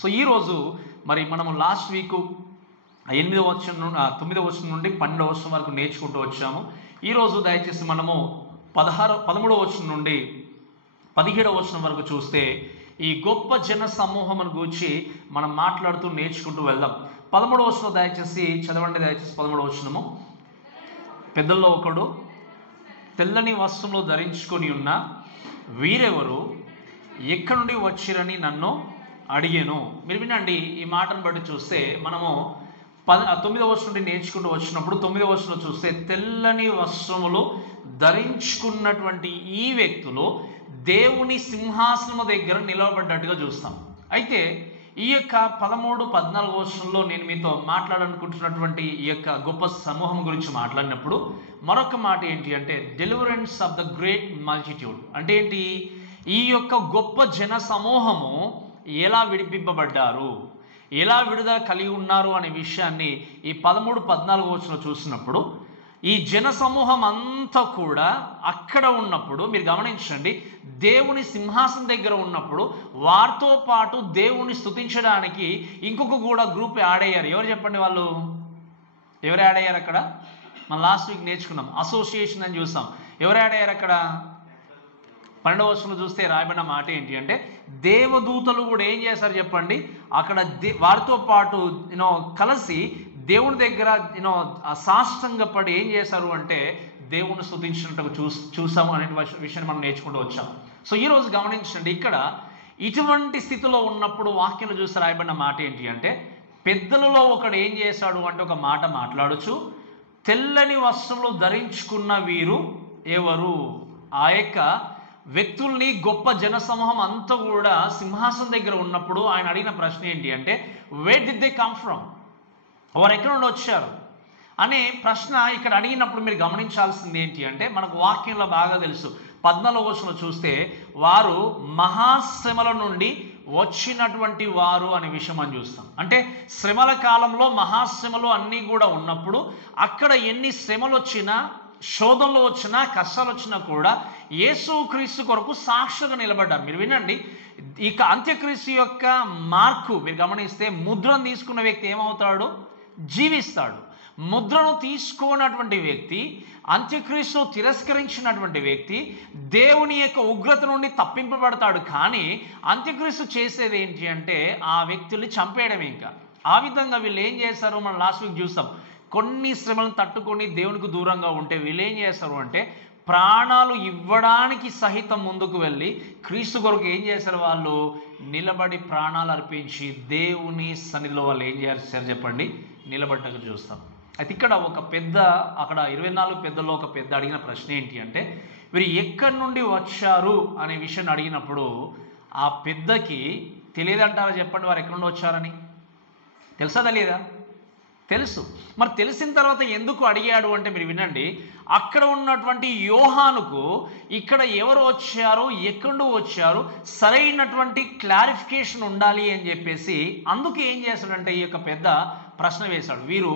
So ఈరోజు మరి మనము లాస్ట్ వీక్ 9వ వచనం 9వ వచనం నుండి 12వ వచనం వరకు నేర్చుకుంటూ వచ్చాము. ఈరోజు దయచేసి మనము 13వ వచనం నుండి 17వ వచనం వరకు చూస్తే ఈ గొప్ప జన సమూహమును గూర్చి మనం మాట్లాడుతూ నేర్చుకుంటూ వెళ్దాం. 13వ వచనం దయచేసి చదవండి. దయచేసి 13వ వచనము. పెద్దల్లో ఒకడు తెల్లని వస్త్రములు ధరించుకొని ఉన్న వీరెవరు, ఎక్కడి నుండి వచ్చిరని నన్ను అడిగాను. మీరు వినండి, ఈ మాటను బట్టి చూస్తే మనము 9వ వచనం నుండి నేర్చుకుంటూ వచ్చినప్పుడు 9వ వచనంలో చూస్తే తెల్లని వస్త్రములు ధరించుకున్నటువంటి ఈ వ్యక్తులు దేవుని సింహాసనము దగ్గర నిలవబడ్డట్టుగా చూస్తాం. అయితే ఈ యొక్క 13, 14 వచనంలో నేను మీతో మాట్లాడాలనుకుంటున్నటువంటి ఈ యొక్క గొప్ప సమూహం గురించి మాట్లాడినప్పుడు మరొక మాట ఏంటి అంటే deliverance of the great multitude. అంటే ఏంటి? ఈ యొక్క గొప్ప జన సమూహము ఎలా విడిపింపబడ్డారు, ఎలా విడుదల కలిగి ఉన్నారు అనే విషయాన్ని ఈ 13, 14 వచనంలో చూసినప్పుడు ఈ జన సమూహం అంతా కూడా అక్కడ ఉన్నప్పుడు మీరు గమనించండి, దేవుని సింహాసనం దగ్గర ఉన్నప్పుడు వారితో పాటు దేవుని స్తుతించడానికి ఇంకొక కూడా గ్రూప్ యాడ్ అయ్యారు. ఎవరు చెప్పండి? వాళ్ళు ఎవరు యాడ్ అయ్యారు అక్కడ? మనం లాస్ట్ వీక్ నేర్చుకున్నాం, అసోసియేషన్ అని చూస్తాం. ఎవరు యాడ్ అయ్యారు అక్కడ? 12వ వచనంలో చూస్తే రాయబడిన మాట ఏంటి అంటే దేవదూతలు కూడా ఏం చేశారు చెప్పండి? అక్కడ వారితో పాటు కలిసి దేవుని దగ్గర సాష్టంగపడి ఏం చేశారు అంటే దేవుని స్తుతించినట్టుగా చూసాము అనే విషయాన్ని మనం నేర్చుకుంటూ వచ్చాం. సో ఈరోజు గమనించండి, ఇక్కడ ఇటువంటి స్థితిలో ఉన్నప్పుడు వాక్యంలో చూసి రాయబడిన మాట ఏంటి అంటే పెద్దలలో ఒకడు ఏం చేశాడు అంటే ఒక మాట మాట్లాడుచు తెల్లని వస్త్రములు ధరించుకున్న వీరు ఎవరు? ఆ యొక్క వ్యక్తుల్ని గొప్ప జన సమూహం అంతా కూడా సింహాసనం దగ్గర ఉన్నప్పుడు ఆయన అడిగిన ప్రశ్న ఏంటి అంటే where did they come from? వారు ఎక్కడ నుండి వచ్చారు అనే ప్రశ్న ఇక్కడ అడిగినప్పుడు మీరు గమనించాల్సింది ఏంటి అంటే మనకు వాక్యంలో బాగా తెలుసు. 14వ వచనంలో చూస్తే వారు మహాశ్రమల నుండి వచ్చినటువంటి వారు అనే విషయం మనం చూస్తాం. అంటే శ్రమల కాలంలో మహాశ్రమలు అన్నీ కూడా ఉన్నప్పుడు అక్కడ ఎన్ని శ్రమలు వచ్చినా, శోధనలు వచ్చినా, కష్టాలు వచ్చినా కూడా యేసుక్రీస్తు కొరకు సాక్షిగా నిలబడ్డారు. మీరు వినండి, ఇక అంత్యక్రీస్తు యొక్క మార్కు మీరు గమనిస్తే ముద్రను తీసుకున్న వ్యక్తి ఏమవుతాడు? జీవిస్తాడు. ముద్రను తీసుకోనటువంటి వ్యక్తి, అంత్యక్రీస్తు తిరస్కరించినటువంటి వ్యక్తి దేవుని యొక్క ఉగ్రత నుండి తప్పింపబడతాడు. కానీ అంత్యక్రీస్తు చేసేది ఏంటి అంటే ఆ వ్యక్తుల్ని చంపేయడం. ఇంకా ఆ విధంగా వీళ్ళు ఏం చేశారు మనం లాస్ట్ వీక్ చూస్తాం. కొన్ని శ్రమలను తట్టుకొని దేవునికి దూరంగా ఉంటే వీళ్ళు ఏం చేస్తారు అంటే ప్రాణాలు ఇవ్వడానికి సహితం ముందుకు వెళ్ళి క్రీస్తు కొరకు ఏం చేశారు? వాళ్ళు నిలబడి ప్రాణాలు అర్పించి దేవుని సన్నిధిలో వాళ్ళు ఏం చేశారు చెప్పండి? నిలబడ్డగా చూస్తాం. అయితే ఇక్కడ ఒక పెద్ద, అక్కడ 24 పెద్దల్లో ఒక పెద్ద అడిగిన ప్రశ్న ఏంటి అంటే వీరు ఎక్కడి నుండి వచ్చారు అనే విషయాన్ని అడిగినప్పుడు ఆ పెద్దకి తెలియదంటారా చెప్పండి? వారు ఎక్కడి నుండి వచ్చారని తెలుసా తెలియదా? తెలుసు. మరి తెలిసిన తర్వాత ఎందుకు అడిగాడు అంటే మీరు వినండి, అక్కడ ఉన్నటువంటి యోహానుకు ఇక్కడ ఎవరు వచ్చారు, ఎక్కడి వచ్చారు, సరైనటువంటి క్లారిఫికేషన్ ఉండాలి అని చెప్పేసి అందుకు ఏం చేశాడంటే ఈ యొక్క పెద్ద ప్రశ్న వేశాడు, వీరు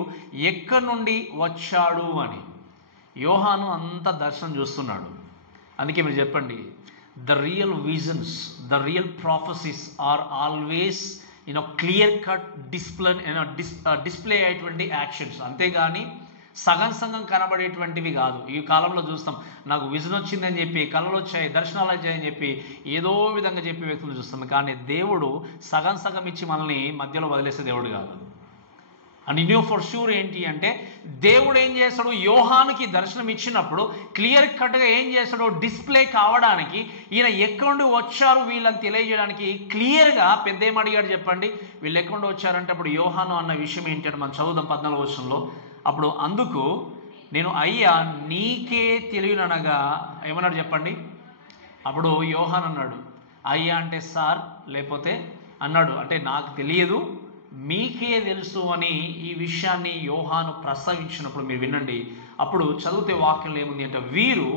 ఎక్కడి నుండి వచ్చాడు అని. యోహాను అంత దర్శనం చూస్తున్నాడు. అందుకే మీరు చెప్పండి, the real visions, the real prophecies are always clear cut display అయ్యేటువంటి యాక్షన్స్, అంతేగాని సగం సగం కనబడేటువంటివి కాదు. ఈ కాలంలో చూస్తాం, నాకు విజన్ వచ్చిందని చెప్పి, కళలు వచ్చాయి, దర్శనాలు వచ్చాయని చెప్పి ఏదో విధంగా చెప్పే వ్యక్తులు చూస్తాం. కానీ దేవుడు సగం సగం ఇచ్చి మనల్ని మధ్యలో వదిలేసే దేవుడు కాదు. అండ్ ఇన్యూ ఫర్ షూర్ ఏంటి అంటే దేవుడు ఏం చేస్తాడు? యోహానుకి దర్శనం ఇచ్చినప్పుడు క్లియర్ కట్గా ఏం చేస్తాడో డిస్ప్లే కావడానికి, ఈయన ఎక్కడి వచ్చారు వీళ్ళని తెలియజేయడానికి క్లియర్గా పెద్ద ఏం అడిగాడు చెప్పండి? వీళ్ళు ఎక్కడి వచ్చారంటే అప్పుడు యోహాను అన్న విషయం ఏంటి అంటే మనం చదువుదాం 14వ వచనంలో. అప్పుడు అందుకు నేను అయ్యా నీకే తెలియననగా ఏమన్నాడు చెప్పండి? అప్పుడు యోహాను అన్నాడు, అయ్యా అంటే సార్, లేకపోతే అన్నాడు అంటే నాకు తెలియదు, మీకే తెలుసు అని ఈ విషయాన్ని యోహాను ప్రస్తావించినప్పుడు మీరు వినండి. అప్పుడు చదివితే వాక్యంలో ఏముంది అంటే వీరు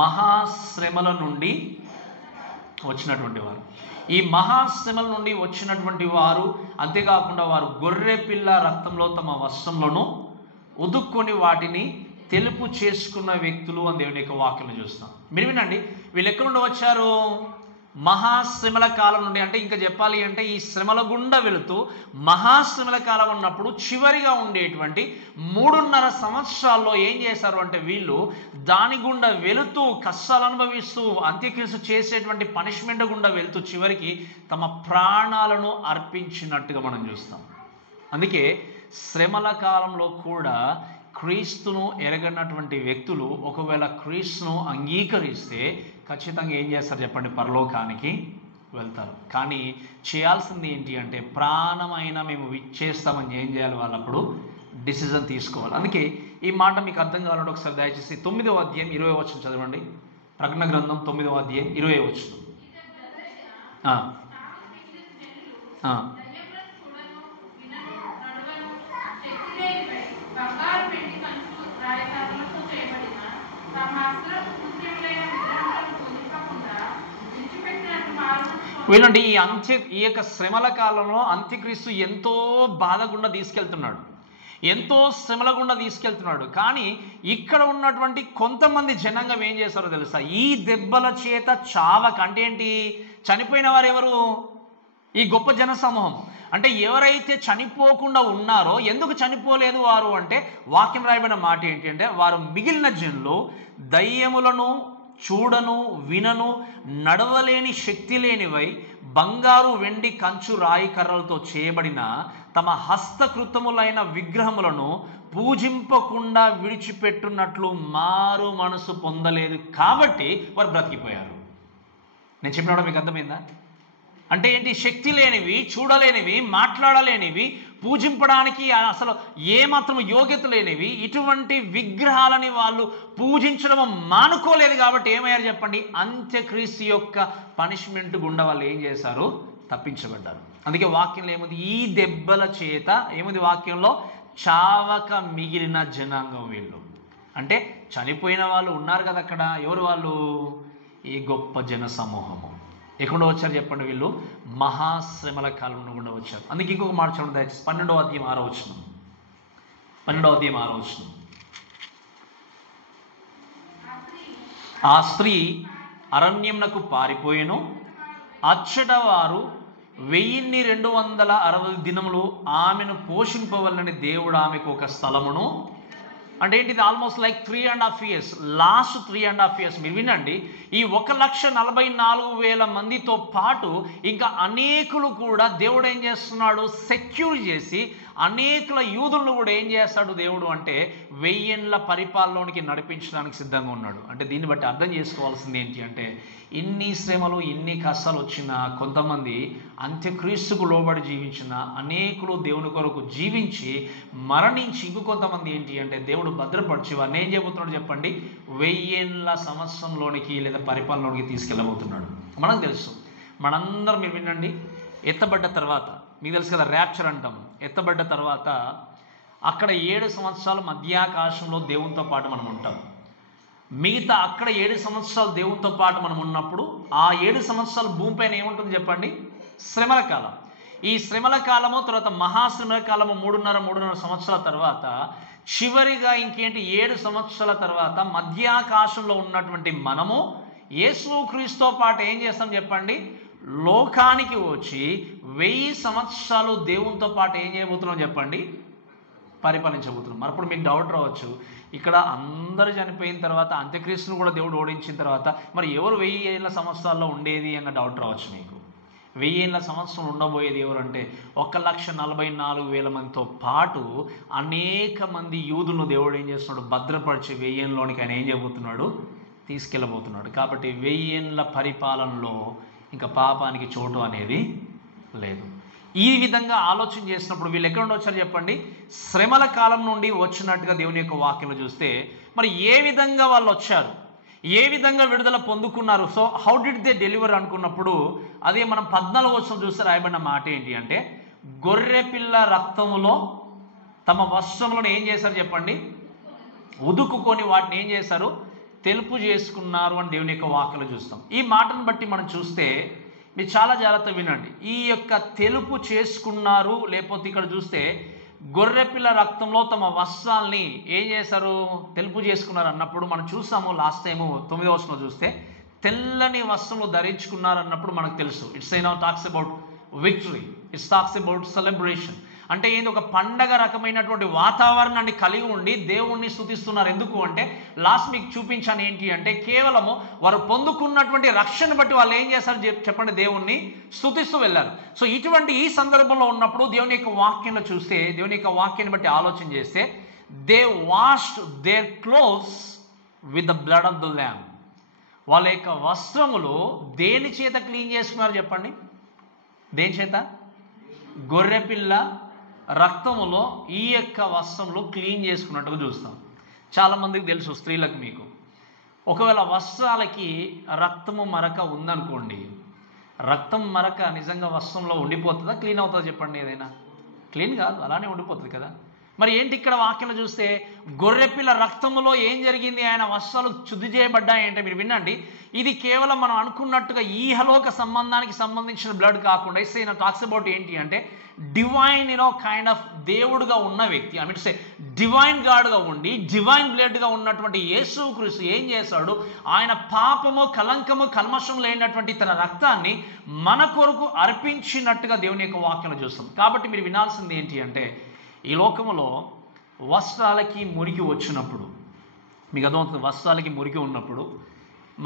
మహాశ్రమల నుండి వచ్చినటువంటి వారు. ఈ మహాశ్రమల నుండి వచ్చినటువంటి వారు, అంతేకాకుండా వారు గొర్రె పిల్ల రక్తంలో తమ వస్త్రంలోనూ ఉదుక్కొని వాటిని తెలుపు చేసుకున్న వ్యక్తులు అని దేవుని యొక్క వాక్యం చూస్తాం. మీరు వినండి, వీళ్ళు ఎక్కడి నుండి వచ్చారు? మహాశ్రమల కాలం నుండి, అంటే ఇంకా చెప్పాలి అంటే ఈ శ్రమల గుండా వెళుతూ మహాశ్రమల కాలం ఉన్నప్పుడు చివరిగా ఉండేటువంటి 3.5 సంవత్సరాల్లో ఏం చేశారు అంటే వీళ్ళు దాని గుండా వెళుతూ కష్టాలు అనుభవిస్తూ అంత్యక్రియలు చేసేటువంటి పనిష్మెంట్ గుండా వెళుతూ చివరికి తమ ప్రాణాలను అర్పించినట్టుగా మనం చూస్తాం. అందుకే శ్రమల కాలంలో కూడా క్రీస్తును ఎరగనటువంటి వ్యక్తులు ఒకవేళ క్రీస్తును అంగీకరిస్తే ఖచ్చితంగా ఏం చేస్తారు చెప్పండి, పరలోకానికి వెళ్తారు. కానీ చేయాల్సింది ఏంటి అంటే ప్రాణమైనా మేము ఇచ్చేస్తామని ఏం చేయాలి, వాళ్ళప్పుడు డిసిజన్ తీసుకోవాలి. అందుకే ఈ మాట మీకు అర్థం కావాలంటే ఒకసారి దయచేసి 9వ అధ్యాయం 20వ వచనం చదవండి. ప్రకటన గ్రంథం 9వ అధ్యాయం 20వ వచనం. వీళ్ళండి ఈ యొక్క శ్రమల కాలంలో అంత్యక్రీస్తు ఎంతో బాధ గుండా తీసుకెళ్తున్నాడు, ఎంతో శ్రమల గుండా తీసుకెళ్తున్నాడు. కానీ ఇక్కడ ఉన్నటువంటి కొంతమంది జనాంగం ఏం చేస్తారో తెలుసా, ఈ దెబ్బల చేత చావక, అంటే ఏంటి, చనిపోయిన వారు ఎవరు, ఈ గొప్ప జన సమూహం. అంటే ఎవరైతే చనిపోకుండా ఉన్నారో, ఎందుకు చనిపోలేదు వారు అంటే వాక్యం రాయబడిన మాట ఏంటి అంటే, వారు మిగిలిన జనులు దయ్యములను చూడను వినను నడవలేని శక్తి లేనివై బంగారు వెండి కంచు రాయి కర్రలతో చేయబడిన తమ హస్తకృతములైన విగ్రహములను పూజింపకుండా విడిచిపెట్టున్నట్లు మారు మనసు పొందలేదు కాబట్టి వారు బ్రతికిపోయారు. నేను చెప్పినప్పుడు మీకు అర్థమైందా? అంటే ఏంటి, శక్తి లేనివి, చూడలేనివి, మాట్లాడలేనివి, పూజింపడానికి అసలు ఏమాత్రం యోగ్యత లేనివి ఇటువంటి విగ్రహాలని వాళ్ళు పూజించడం మానుకోలేదు కాబట్టి ఏమయ్యారు చెప్పండి, అంత్యక్రీస్తు యొక్క పనిష్మెంట్ గుండా వాళ్ళు ఏం చేశారు, తప్పించబడ్డారు. అందుకే వాక్యంలో ఏముంది, ఈ దెబ్బల చేత ఏముంది వాక్యంలో, చావక మిగిలిన జనాంగం వీళ్ళు. అంటే చనిపోయిన వాళ్ళు ఉన్నారు కదా అక్కడ, ఎవరు వాళ్ళు, ఈ గొప్ప జన సమూహము. ఎక్కడ వచ్చారు చెప్పండి, వీళ్ళు మహాశ్రమల కాలంలో కూడా వచ్చారు. అందుకే ఇంకొక మాట చూడండి దయచేసి 12వ అధ్యాయం 6వ వచనం. 12వ అధ్యాయం 6వ వచనం. ఆ స్త్రీ అరణ్యమునకు పారిపోయెను, అచ్చట వారు 1260 దినములు ఆమెను పోషింపవలనని దేవుడు ఆమెకు ఒక స్థలమును, అంటే ఏంటిది, almost like 3.5 years, last 3.5 years. మీరు వినండి, ఈ 1,44,000 మందితో పాటు ఇంకా అనేకులు కూడా దేవుడు ఏం చేస్తున్నాడు, సెక్యూర్ చేసి అనేకుల యూదులను కూడా ఏం చేస్తాడు దేవుడు అంటే 1000 ఏళ్ల పరిపాలనలోనికి నడిపించడానికి సిద్ధంగా ఉన్నాడు. అంటే దీన్ని బట్టి అర్థం చేసుకోవాల్సింది ఏంటి అంటే, ఇన్ని శ్రమలు ఇన్ని కష్టాలు వచ్చినా కొంతమంది అంత్యక్రీస్తుకు లోబడి జీవించిన అనేకులు దేవుని కొరకు జీవించి మరణించి ఇంకొంతమంది ఏంటి అంటే దేవుడు భద్రపరిచి వారిని ఏం చేయబోతున్నాడు చెప్పండి, 1000 ఏళ్ల సంవత్సరంలోనికి లేదా పరిపాలనలోనికి తీసుకెళ్ళబోతున్నాడు. మనకు తెలుసు, మనందరం మీరు వినండి, ఎత్తబడ్డ తర్వాత మీకు తెలుసు కదా, ర్యాప్చర్ అంటాం. ఎత్తబడ్డ తర్వాత అక్కడ 7 సంవత్సరాలు మధ్యాకాశంలో దేవునితో పాటు మనం ఉంటాం. మిగతా అక్కడ 7 సంవత్సరాలు దేవునితో పాటు మనం ఉన్నప్పుడు ఆ 7 సంవత్సరాలు భూమిపైన ఏముంటుంది చెప్పండి, శ్రమల కాలం. ఈ శ్రమల కాలము తర్వాత మహాశ్రమల కాలము 3.5 సంవత్సరాల తర్వాత చివరిగా ఇంకేంటి 7 సంవత్సరాల తర్వాత మధ్యాకాశంలో ఉన్నటువంటి మనము యేసుక్రీస్తుతో పాటు ఏం చేస్తాం చెప్పండి, లోకానికి వచ్చి 1000 సంవత్సరాలు దేవునితో పాటు ఏం చేయబోతున్నాం చెప్పండి, పరిపాలించబోతున్నాం. మరి అప్పుడు మీకు డౌట్ రావచ్చు, ఇక్కడ అందరూ చనిపోయిన తర్వాత అంత్యక్రీస్తును కూడా దేవుడు ఓడించిన తర్వాత మరి ఎవరు 1000 ఏళ్ల సంవత్సరాల్లో ఉండేది అన్న డౌట్ రావచ్చు మీకు. 1000 ఏళ్ల సంవత్సరం ఉండబోయేది ఎవరు అంటే 1,44,000 మందితో పాటు అనేక మంది యూదులను దేవుడు ఏం చేస్తున్నాడు, భద్రపరిచి 1000 ఏళ్ళలోనికి ఆయన ఏం చేయబోతున్నాడు, తీసుకెళ్ళబోతున్నాడు. కాబట్టి 1000 ఏళ్ల పరిపాలనలో ఇంకా పాపానికి చోటు అనేది లేదు. ఈ విధంగా ఆలోచన చేసినప్పుడు వీళ్ళు ఎక్కడ నుండి వచ్చారు చెప్పండి, శ్రమల కాలం నుండి వచ్చినట్టుగా దేవుని యొక్క వాక్యంలో చూస్తే మరి ఏ విధంగా వాళ్ళు వచ్చారు, ఏ విధంగా విడుదల పొందుకున్నారు, so how did they deliver అనుకున్నప్పుడు అదే మనం 14వ వచనం చూస్తే రాయబడిన మాట ఏంటి అంటే, గొర్రెపిల్ల రక్తములో తమ వస్త్రములను ఏం చేశారు చెప్పండి, ఉదుకుకొని వాటిని ఏం చేశారు, తెలుపు చేసుకున్నారు అని దేవుని యొక్క వాక్యంలో చూస్తాం. ఈ మాటను బట్టి మనం చూస్తే మీరు చాలా జాగ్రత్త వినండి. ఈ యొక్క తెలుపు చేసుకున్నారు, లేకపోతే ఇక్కడ చూస్తే గొర్రెపిల్ల రక్తంలో తమ వస్త్రాల్ని ఏం చేశారు, తెలుపు చేసుకున్నారు అన్నప్పుడు మనం చూసాము లాస్ట్ టైము 9వ వచనంలో చూస్తే తెల్లని వస్త్రములు ధరించుకున్నారన్నప్పుడు మనకు తెలుసు. It's talks about victory, it's talks about celebration. అంటే ఏంది, ఒక పండగ రకమైనటువంటి వాతావరణాన్ని కలిగి ఉండి దేవుణ్ణి స్తుతిస్తున్నారు. ఎందుకు అంటే లాస్ట్ మీకు చూపించాను ఏంటి అంటే కేవలము వారు పొందుకున్నటువంటి రక్షణ బట్టి వాళ్ళు ఏం చేశారు చెప్పండి, దేవుణ్ణి స్తుతిస్తూ వెళ్ళారు. సో ఇటువంటి ఈ సందర్భంలో ఉన్నప్పుడు దేవుని యొక్క వాక్యంలో చూస్తే, దేవుని యొక్క వాక్యాన్ని బట్టి ఆలోచన చేస్తే, they washed their clothes with the blood of the lamb. వాళ్ళ యొక్క వస్త్రములు దేని చేత క్లీన్ చేసుకున్నారు చెప్పండి? దేని చేత? గొర్రెపిల్ల రక్తములో ఈ యొక్క వస్త్రములు క్లీన్ చేసుకున్నట్టుగా చూస్తాం. చాలామందికి తెలుసు, స్త్రీలకు మీకు ఒకవేళ వస్త్రాలకి రక్తము మరక ఉందనుకోండి, రక్తం మరక నిజంగా వస్త్రంలో ఉండిపోతుందా, క్లీన్ అవుతుందా చెప్పండి? ఏదైనా క్లీన్ కాదు, అలానే ఉండిపోతుంది కదా. మరి ఏంటి ఇక్కడ వాక్యంలో చూస్తే గొర్రెపిల్ల రక్తములో ఏం జరిగింది, ఆయన వస్త్రాలు శుద్ధి చేయబడ్డాయి అంటే మీరు వినండి, ఇది కేవలం మనం అనుకున్నట్టుగా ఈహలోక సంబంధానికి సంబంధించిన బ్లడ్ కాకుండా ఇట్స్ టాక్స్ అబౌట్ ఏంటి అంటే డివైన్ కైండ్ ఆఫ్ దేవుడుగా ఉన్న వ్యక్తి, ఐ మీన్ సే డివైన్ గాడ్గా ఉండి డివైన్ బ్లడ్గా ఉన్నటువంటి యేసుక్రీస్తు ఏం చేశాడు, ఆయన పాపము కలంకము కల్మషం లేనటువంటి తన రక్తాన్ని మన కొరకు అర్పించినట్టుగా దేవుని యొక్క వాక్యంలో చూస్తాం. కాబట్టి మీరు వినాల్సింది ఏంటి అంటే ఈ లోకములో వస్త్రాలకి మురికి వచ్చినప్పుడు, మీకు అర్థమవుతుంది, వస్త్రాలకి మురికి ఉన్నప్పుడు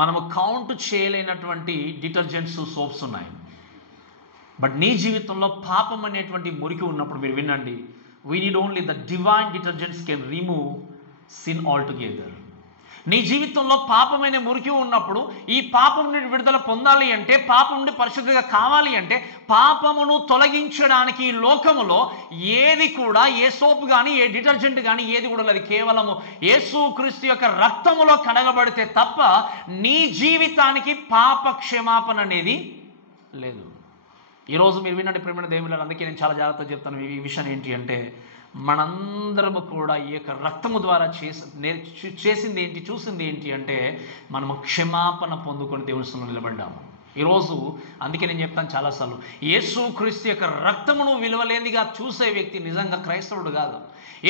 మనము కౌంట్ చేయలేనటువంటి డిటర్జెంట్స్, సోప్స్ ఉన్నాయి. బట్ నీ జీవితంలో పాపం అనేటువంటి మురికి ఉన్నప్పుడు మీరు వినండి, we need only the divine detergents can remove sin all together. నీ జీవితంలో పాపమైన మురికి ఉన్నప్పుడు ఈ పాపం నుండి విడుదల పొందాలి అంటే, పాపం నుండి పరిశుద్ధిగా కావాలి అంటే, పాపమును తొలగించడానికి ఈ లోకములో ఏది కూడా, ఏ సోప్ కానీ ఏ డిటర్జెంట్ కానీ ఏది కూడా లేదు. కేవలము యేసుక్రీస్తు యొక్క రక్తములో కడగబడితే తప్ప నీ జీవితానికి పాప క్షమాపణ అనేది లేదు. ఈరోజు మీరు వినండి ప్రేమైన దేవుళ్ళారా, అందుకే నేను చాలా జాగ్రత్తగా చెప్తాను ఈ విషయం ఏంటి అంటే, మనందరము కూడా ఈ యొక్క రక్తము ద్వారా చేసింది ఏంటి, చూసింది ఏంటి అంటే మనము క్షమాపణ పొందుకొని దేవుని సన్నిధిలో నిలబడ్డాము. ఈరోజు అందుకే నేను చెప్తాను చాలాసార్లు, యేసుక్రీస్తు యొక్క రక్తమును విలువలేనిదిగా చూసే వ్యక్తి నిజంగా క్రైస్తవుడు కాదు.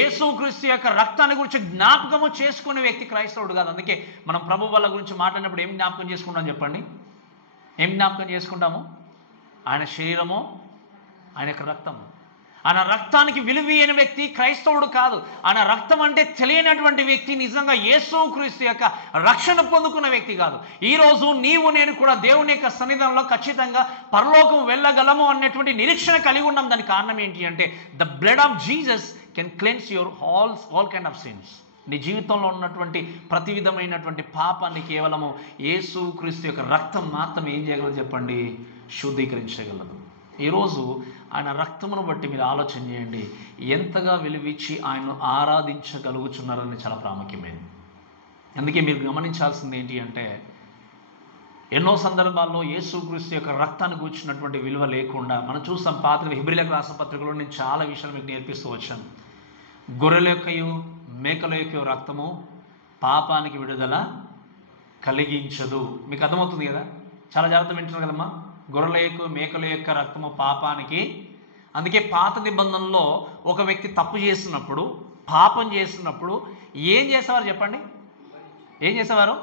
యేసుక్రీస్తు యొక్క రక్తాన్ని గురించి జ్ఞాపకము చేసుకునే వ్యక్తి క్రైస్తవుడు కాదు. అందుకే మనం ప్రభు వాళ్ళ గురించి మాట్లాడినప్పుడు ఏం జ్ఞాపకం చేసుకుంటాం చెప్పండి? ఏం జ్ఞాపకం చేసుకుంటాము? ఆయన శరీరము, ఆయన యొక్క రక్తము. ఆయన రక్తానికి విలువైన వ్యక్తి క్రైస్తవుడు కాదు. ఆయన రక్తం అంటే తెలియనటువంటి వ్యక్తి నిజంగా యేసుక్రీస్తు యొక్క రక్షణ పొందుకున్న వ్యక్తి కాదు. ఈరోజు నీవు నేను కూడా దేవుని యొక్క సన్నిధానంలో ఖచ్చితంగా పరలోకం వెళ్ళగలము అన్నటువంటి నిరీక్షణ కలిగి ఉన్నాం. దానికి కారణం ఏంటి అంటే the blood of Jesus can cleanse your all kind of since. నీ జీవితంలో ఉన్నటువంటి ప్రతి విధమైనటువంటి పాపాన్ని కేవలము యేసుక్రీస్తు యొక్క రక్తం మాత్రం ఏం చేయగలదు చెప్పండి? శుద్ధీకరించగలదు. ఈరోజు ఆయన రక్తమును బట్టి మీరు ఆలోచన చేయండి, ఎంతగా విలువిచ్చి ఆయన్ను ఆరాధించగలుగుతున్నారని చాలా ప్రాముఖ్యమైనది. అందుకే మీరు గమనించాల్సింది ఏంటి అంటే ఎన్నో సందర్భాల్లో యేసుక్రీస్తు యొక్క రక్తాన్ని కూర్చున్నటువంటి విలువ లేకుండా మనం చూస్తాం. పాత హెబ్రీయులకు రాసిన పత్రికలో నేను చాలా విషయాలు మీకు నేర్పిస్తూ వచ్చాను. గొర్రెల యొక్కయు మేకల యొక్క రక్తము పాపానికి విడుదల కలిగించదు. మీకు అర్థమవుతుంది కదా? చాలా జాగ్రత్త వింటున్నారు కదమ్మా. గొర్రెల యొక్క మేకల యొక్క రక్తము పాపానికి. అందుకే పాత నిబంధనలో ఒక వ్యక్తి తప్పు చేసినప్పుడు, పాపం చేసినప్పుడు ఏం చేసేవారు చెప్పండి? ఏం చేసేవారు?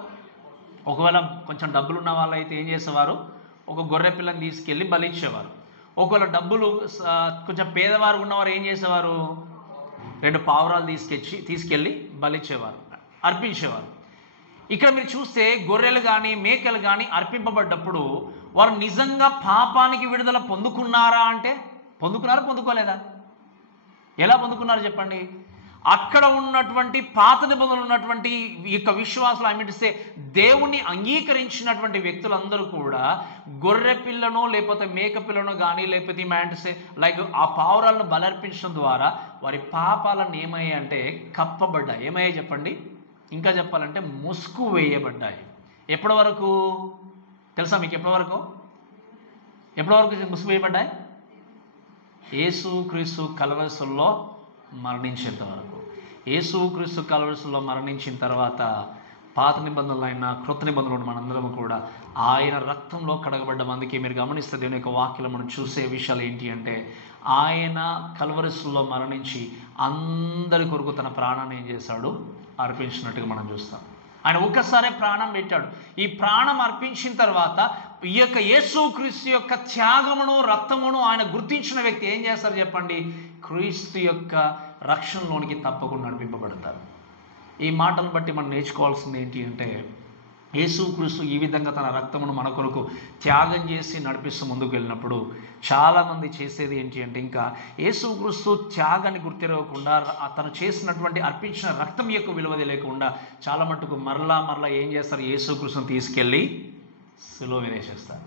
ఒకవేళ కొంచెం డబ్బులు ఉన్న వాళ్ళు అయితే ఏం చేసేవారు? ఒక గొర్రె పిల్లని తీసుకెళ్ళి బలిచ్చేవారు. ఒకవేళ డబ్బులు కొంచెం పేదవారు ఉన్నవారు ఏం చేసేవారు? 2 పావురాలు తీసుకెళ్ళి బలిచ్చేవారు, అర్పించేవారు. ఇక్కడ మీరు చూస్తే గొర్రెలు కానీ మేకలు కానీ అర్పింపబడ్డప్పుడు వారు నిజంగా పాపానికి విడుదల పొందుకున్నారా అంటే పొందుకోలేదా? ఎలా పొందుకున్నారు చెప్పండి? అక్కడ ఉన్నటువంటి పాత నిబంధనలు ఉన్నటువంటి ఈ యొక్క విశ్వాసులు ఆమెటిస్తే దేవుణ్ణి అంగీకరించినటువంటి వ్యక్తులందరూ కూడా గొర్రె పిల్లను లేకపోతే మేక పిల్లను కానీ లేకపోతే మ్యాంటిసే లైక్ ఆ పావురాలను బలర్పించడం ద్వారా వారి పాపాలను ఏమయ్యాయి అంటే కప్పబడ్డాయి. ఏమయ్యాయి చెప్పండి? ఇంకా చెప్పాలంటే ముసుగు వేయబడ్డాయి. ఎప్పటి వరకు తెలుసా మీకు? ఎప్పటి వరకు ముసుగు వేయబడ్డాయి? యేసుక్రీస్తు కల్వరిలో మరణించేంత వరకు. యేసుక్రీస్తు కల్వరిలో మరణించిన తర్వాత పాత నిబంధనలైన క్రొత్త నిబంధనలు మనందరం కూడా ఆయన రక్తంలో కడగబడ్డ. అందుకే మీరు గమనిస్తే దేవుని యొక్క వాక్యలో మనం చూసే విషయాలు ఏంటి అంటే ఆయన కల్వరిలో మరణించి అందరి కొరకు తన ప్రాణాన్ని ఏం చేశాడు? అర్పించినట్టుగా మనం చూస్తాం. ఆయన ఒక్కసారే ప్రాణం పెట్టాడు. ఈ ప్రాణం అర్పించిన తర్వాత ఈ యొక్క యేసుక్రీస్తు యొక్క త్యాగమును రక్తమును ఆయన గుర్తించిన వ్యక్తి ఏం చేస్తారు చెప్పండి? క్రీస్తు యొక్క రక్షణలోనికి తప్పకుండా నడిపింపబడతారు. ఈ మాటలను బట్టి మనం నేర్చుకోవాల్సింది ఏంటి అంటే, యేసుక్రీస్తు ఈ విధంగా తన రక్తమును మన కొరకు త్యాగం చేసి నడిపిస్తూ ముందుకు వెళ్ళినప్పుడు చాలామంది చేసేది ఏంటి అంటే, ఇంకా యేసుక్రీస్తు త్యాగాన్ని గుర్తిరగకుండా అతను చేసినటువంటి అర్పించిన రక్తం యొక్క విలువ తెలియకుండా చాలా మటుకు మరలా ఏం చేస్తారు? యేసుక్రీస్తుని తీసుకెళ్ళి సిలువ వేసేస్తారు.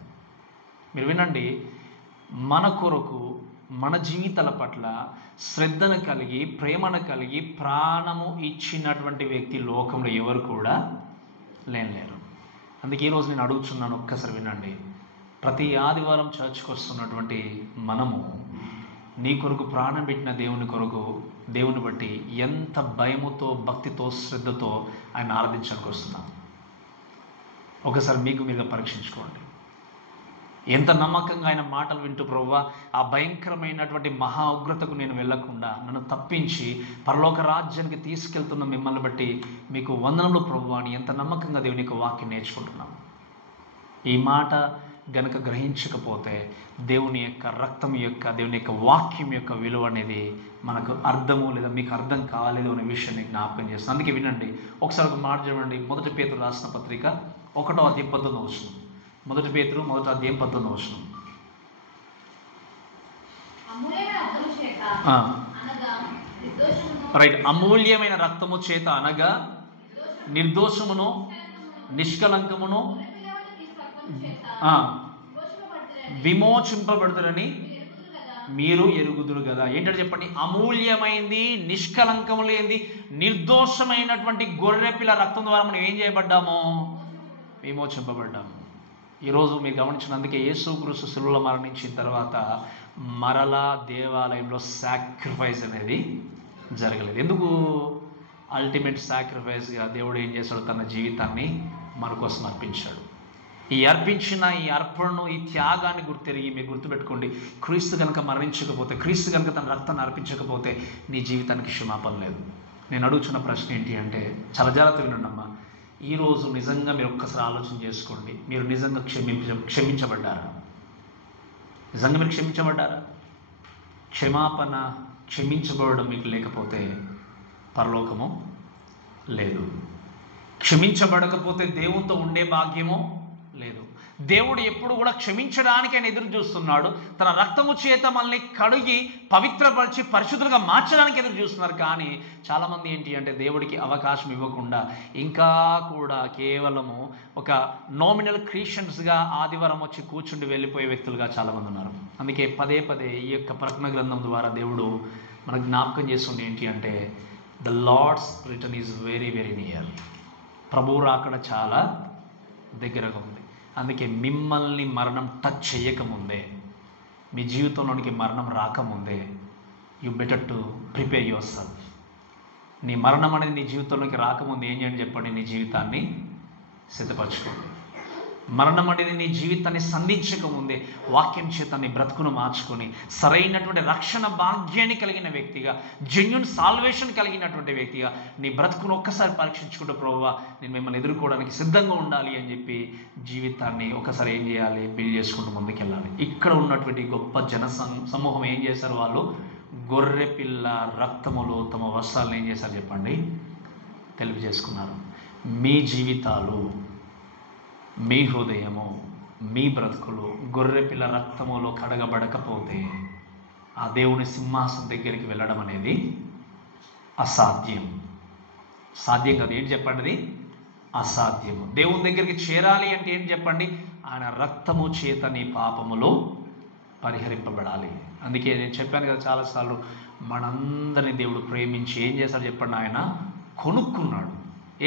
మీరు వినండి, మన కొరకు మన జీవితాల పట్ల శ్రద్ధను కలిగి ప్రేమను కలిగి ప్రాణము ఇచ్చినటువంటి వ్యక్తి లోకంలో ఎవరు కూడా లేరు. అందుకే ఈరోజు నేను అడుగుతున్నాను, ఒక్కసారి వినండి. ప్రతి ఆదివారం చర్చ్కి వస్తున్నటువంటి మనము నీ కొరకు ప్రాణం పెట్టిన దేవుని బట్టి ఎంత భయముతో భక్తితో శ్రద్ధతో ఆయన ఆరాధించడానికి వస్తున్నాం. ఒకసారి మీకు మీరుగా పరీక్షించుకోండి. ఎంత నమ్మకంగా ఆయన మాటలు వింటూ, ప్రభువా ఆ భయంకరమైనటువంటి మహా ఉగ్రతకు నేను వెళ్లకుండా నన్ను తప్పించి పరలోక రాజ్యానికి తీసుకెళ్తున్న మిమ్మల్ని బట్టి మీకు వందనములు ప్రభువా అని ఎంత నమ్మకంగా దేవుని యొక్క వాక్యం నేర్చుకుంటున్నాం. ఈ మాట గనక గ్రహించకపోతే దేవుని యొక్క రక్తం యొక్క దేవుని యొక్క వాక్యం యొక్క విలువ అనేది మనకు అర్థము లేదా మీకు అర్థం కాలేదు అనే విషయాన్ని జ్ఞాపకం చేస్తాను. అందుకే వినండి, ఒకసారి ఒక మాట చూడండి. 1 పేతురు రాసిన పత్రిక 1వ అధ్యాయం 19వ వచనం. 1 పేతురు 1వ అధ్యాయం 19వ వచనం. రైట్. అమూల్యమైన రక్తము చేత అనగా నిర్దోషమును నిష్కలంకమును విమోచింపబడుతురని మీరు ఎరుగుదురు కదా. ఏంటంటే చెప్పండి, అమూల్యమైంది, నిష్కలంకము లేనిది, నిర్దోషమైనటువంటి గొర్రెపిల్ల రక్తం ద్వారా మనం ఏం చేయబడ్డాము? విమోచింపబడ్డాము. ఈరోజు మీరు గమనించినందుకే యేసుక్రీస్తు శిలువలో మరణించిన తర్వాత మరలా దేవాలయంలో సాక్రిఫైస్ అనేది జరగలేదు. ఎందుకు? అల్టిమేట్ సాక్రిఫైస్గా దేవుడు ఏం చేశాడు? తన జీవితాన్ని మన కోసం అర్పించాడు. ఈ అర్పణను, ఈ త్యాగాన్ని గుర్తిరిగి మీరు గుర్తుపెట్టుకోండి, క్రీస్తు కనుక మరణించకపోతే, క్రీస్తు కనుక తన రక్తాన్ని అర్పించకపోతే నీ జీవితానికి క్షమాపణ లేదు. నేను అడుగుతున్న ప్రశ్న ఏంటి అంటే, చాలా జాగ్రత్తగా వినండమ్మా. ఈరోజు నిజంగా మీరు ఒక్కసారి ఆలోచన చేసుకోండి, మీరు నిజంగా క్షమించబడ్డారా? నిజంగా మీరు క్షమించబడ్డారా? క్షమించబడడం మీకు లేకపోతే పరలోకము లేదు. క్షమించబడకపోతే దేవునితో ఉండే భాగ్యము లేదు. దేవుడు ఎప్పుడు కూడా క్షమించడానికి ఆయన ఎదురు చూస్తున్నాడు. తన రక్తము చేత మనల్ని కడిగి పవిత్రపరిచి పరిశుద్ధులుగా మార్చడానికి ఎదురు చూస్తున్నారు. కానీ చాలామంది ఏంటి అంటే, దేవుడికి అవకాశం ఇవ్వకుండా ఇంకా కూడా కేవలము ఒక నామినల్ క్రిస్టియన్స్గా ఆదివారం వచ్చి కూర్చుండి వెళ్ళిపోయే వ్యక్తులుగా చాలామంది ఉన్నారు. అందుకే పదే ఈ యొక్క ప్రకటన గ్రంథం ద్వారా దేవుడు మనకు జ్ఞాపకం చేస్తుంది ఏంటి అంటే, the Lord's return is very very near. ప్రభువు రాకడ చాలా దగ్గరగా ఉంది. అందుకే మిమ్మల్ని మరణం టచ్ చేయకముందే, మీ జీవితంలోనికి మరణం రాకముందే, you better to prepare your self. నీ మరణం అనేది నీ జీవితంలోకి రాకముందు ఏం చేయండి చెప్పండి? నీ జీవితాన్ని సిద్ధపరచుకోండి. మరణం అనేది నీ జీవితాన్ని సంధించకముందే వాక్యం చేత నీ బ్రతుకును మార్చుకొని సరైనటువంటి రక్షణ భాగ్యాన్ని కలిగిన వ్యక్తిగా, జెన్యూన్ సాల్వేషన్ కలిగినటువంటి వ్యక్తిగా నీ బ్రతుకును ఒక్కసారి పరీక్షించుకుంటూ, ప్రభువా నేను మిమ్మల్ని ఎదుర్కోవడానికి సిద్ధంగా ఉండాలి అని చెప్పి జీవితాన్ని ఒకసారి ఏం చేయాలి? బిల్డ్ చేసుకుంటూ ముందుకెళ్ళాలి. ఇక్కడ ఉన్నటువంటి గొప్ప సమూహం ఏం చేశారు? వాళ్ళు గొర్రె పిల్ల రక్తములో తమ వస్త్రాలను ఏం చేశారు చెప్పండి? తెలియజేసుకున్నారు. మీ జీవితాలు, మీ హృదయము, మీ బ్రతుకులు గొర్రెపిల్ల రక్తములో కడగబడకపోతే ఆ దేవుని సింహాసనం దగ్గరికి వెళ్ళడం అనేది అసాధ్యం. సాధ్యం కాదు. ఏంటి చెప్పండి? అది అసాధ్యము. దేవుని దగ్గరికి చేరాలి అంటే ఏంటి చెప్పండి? ఆయన రక్తము చేత నీ పాపములు పరిహరింపబడాలి. అందుకే నేను చెప్పాను కదా చాలాసార్లు, మనందరినీ దేవుడు ప్రేమించి ఏం చేశాడు చెప్పండి? ఆయన కొనుక్కున్నాడు.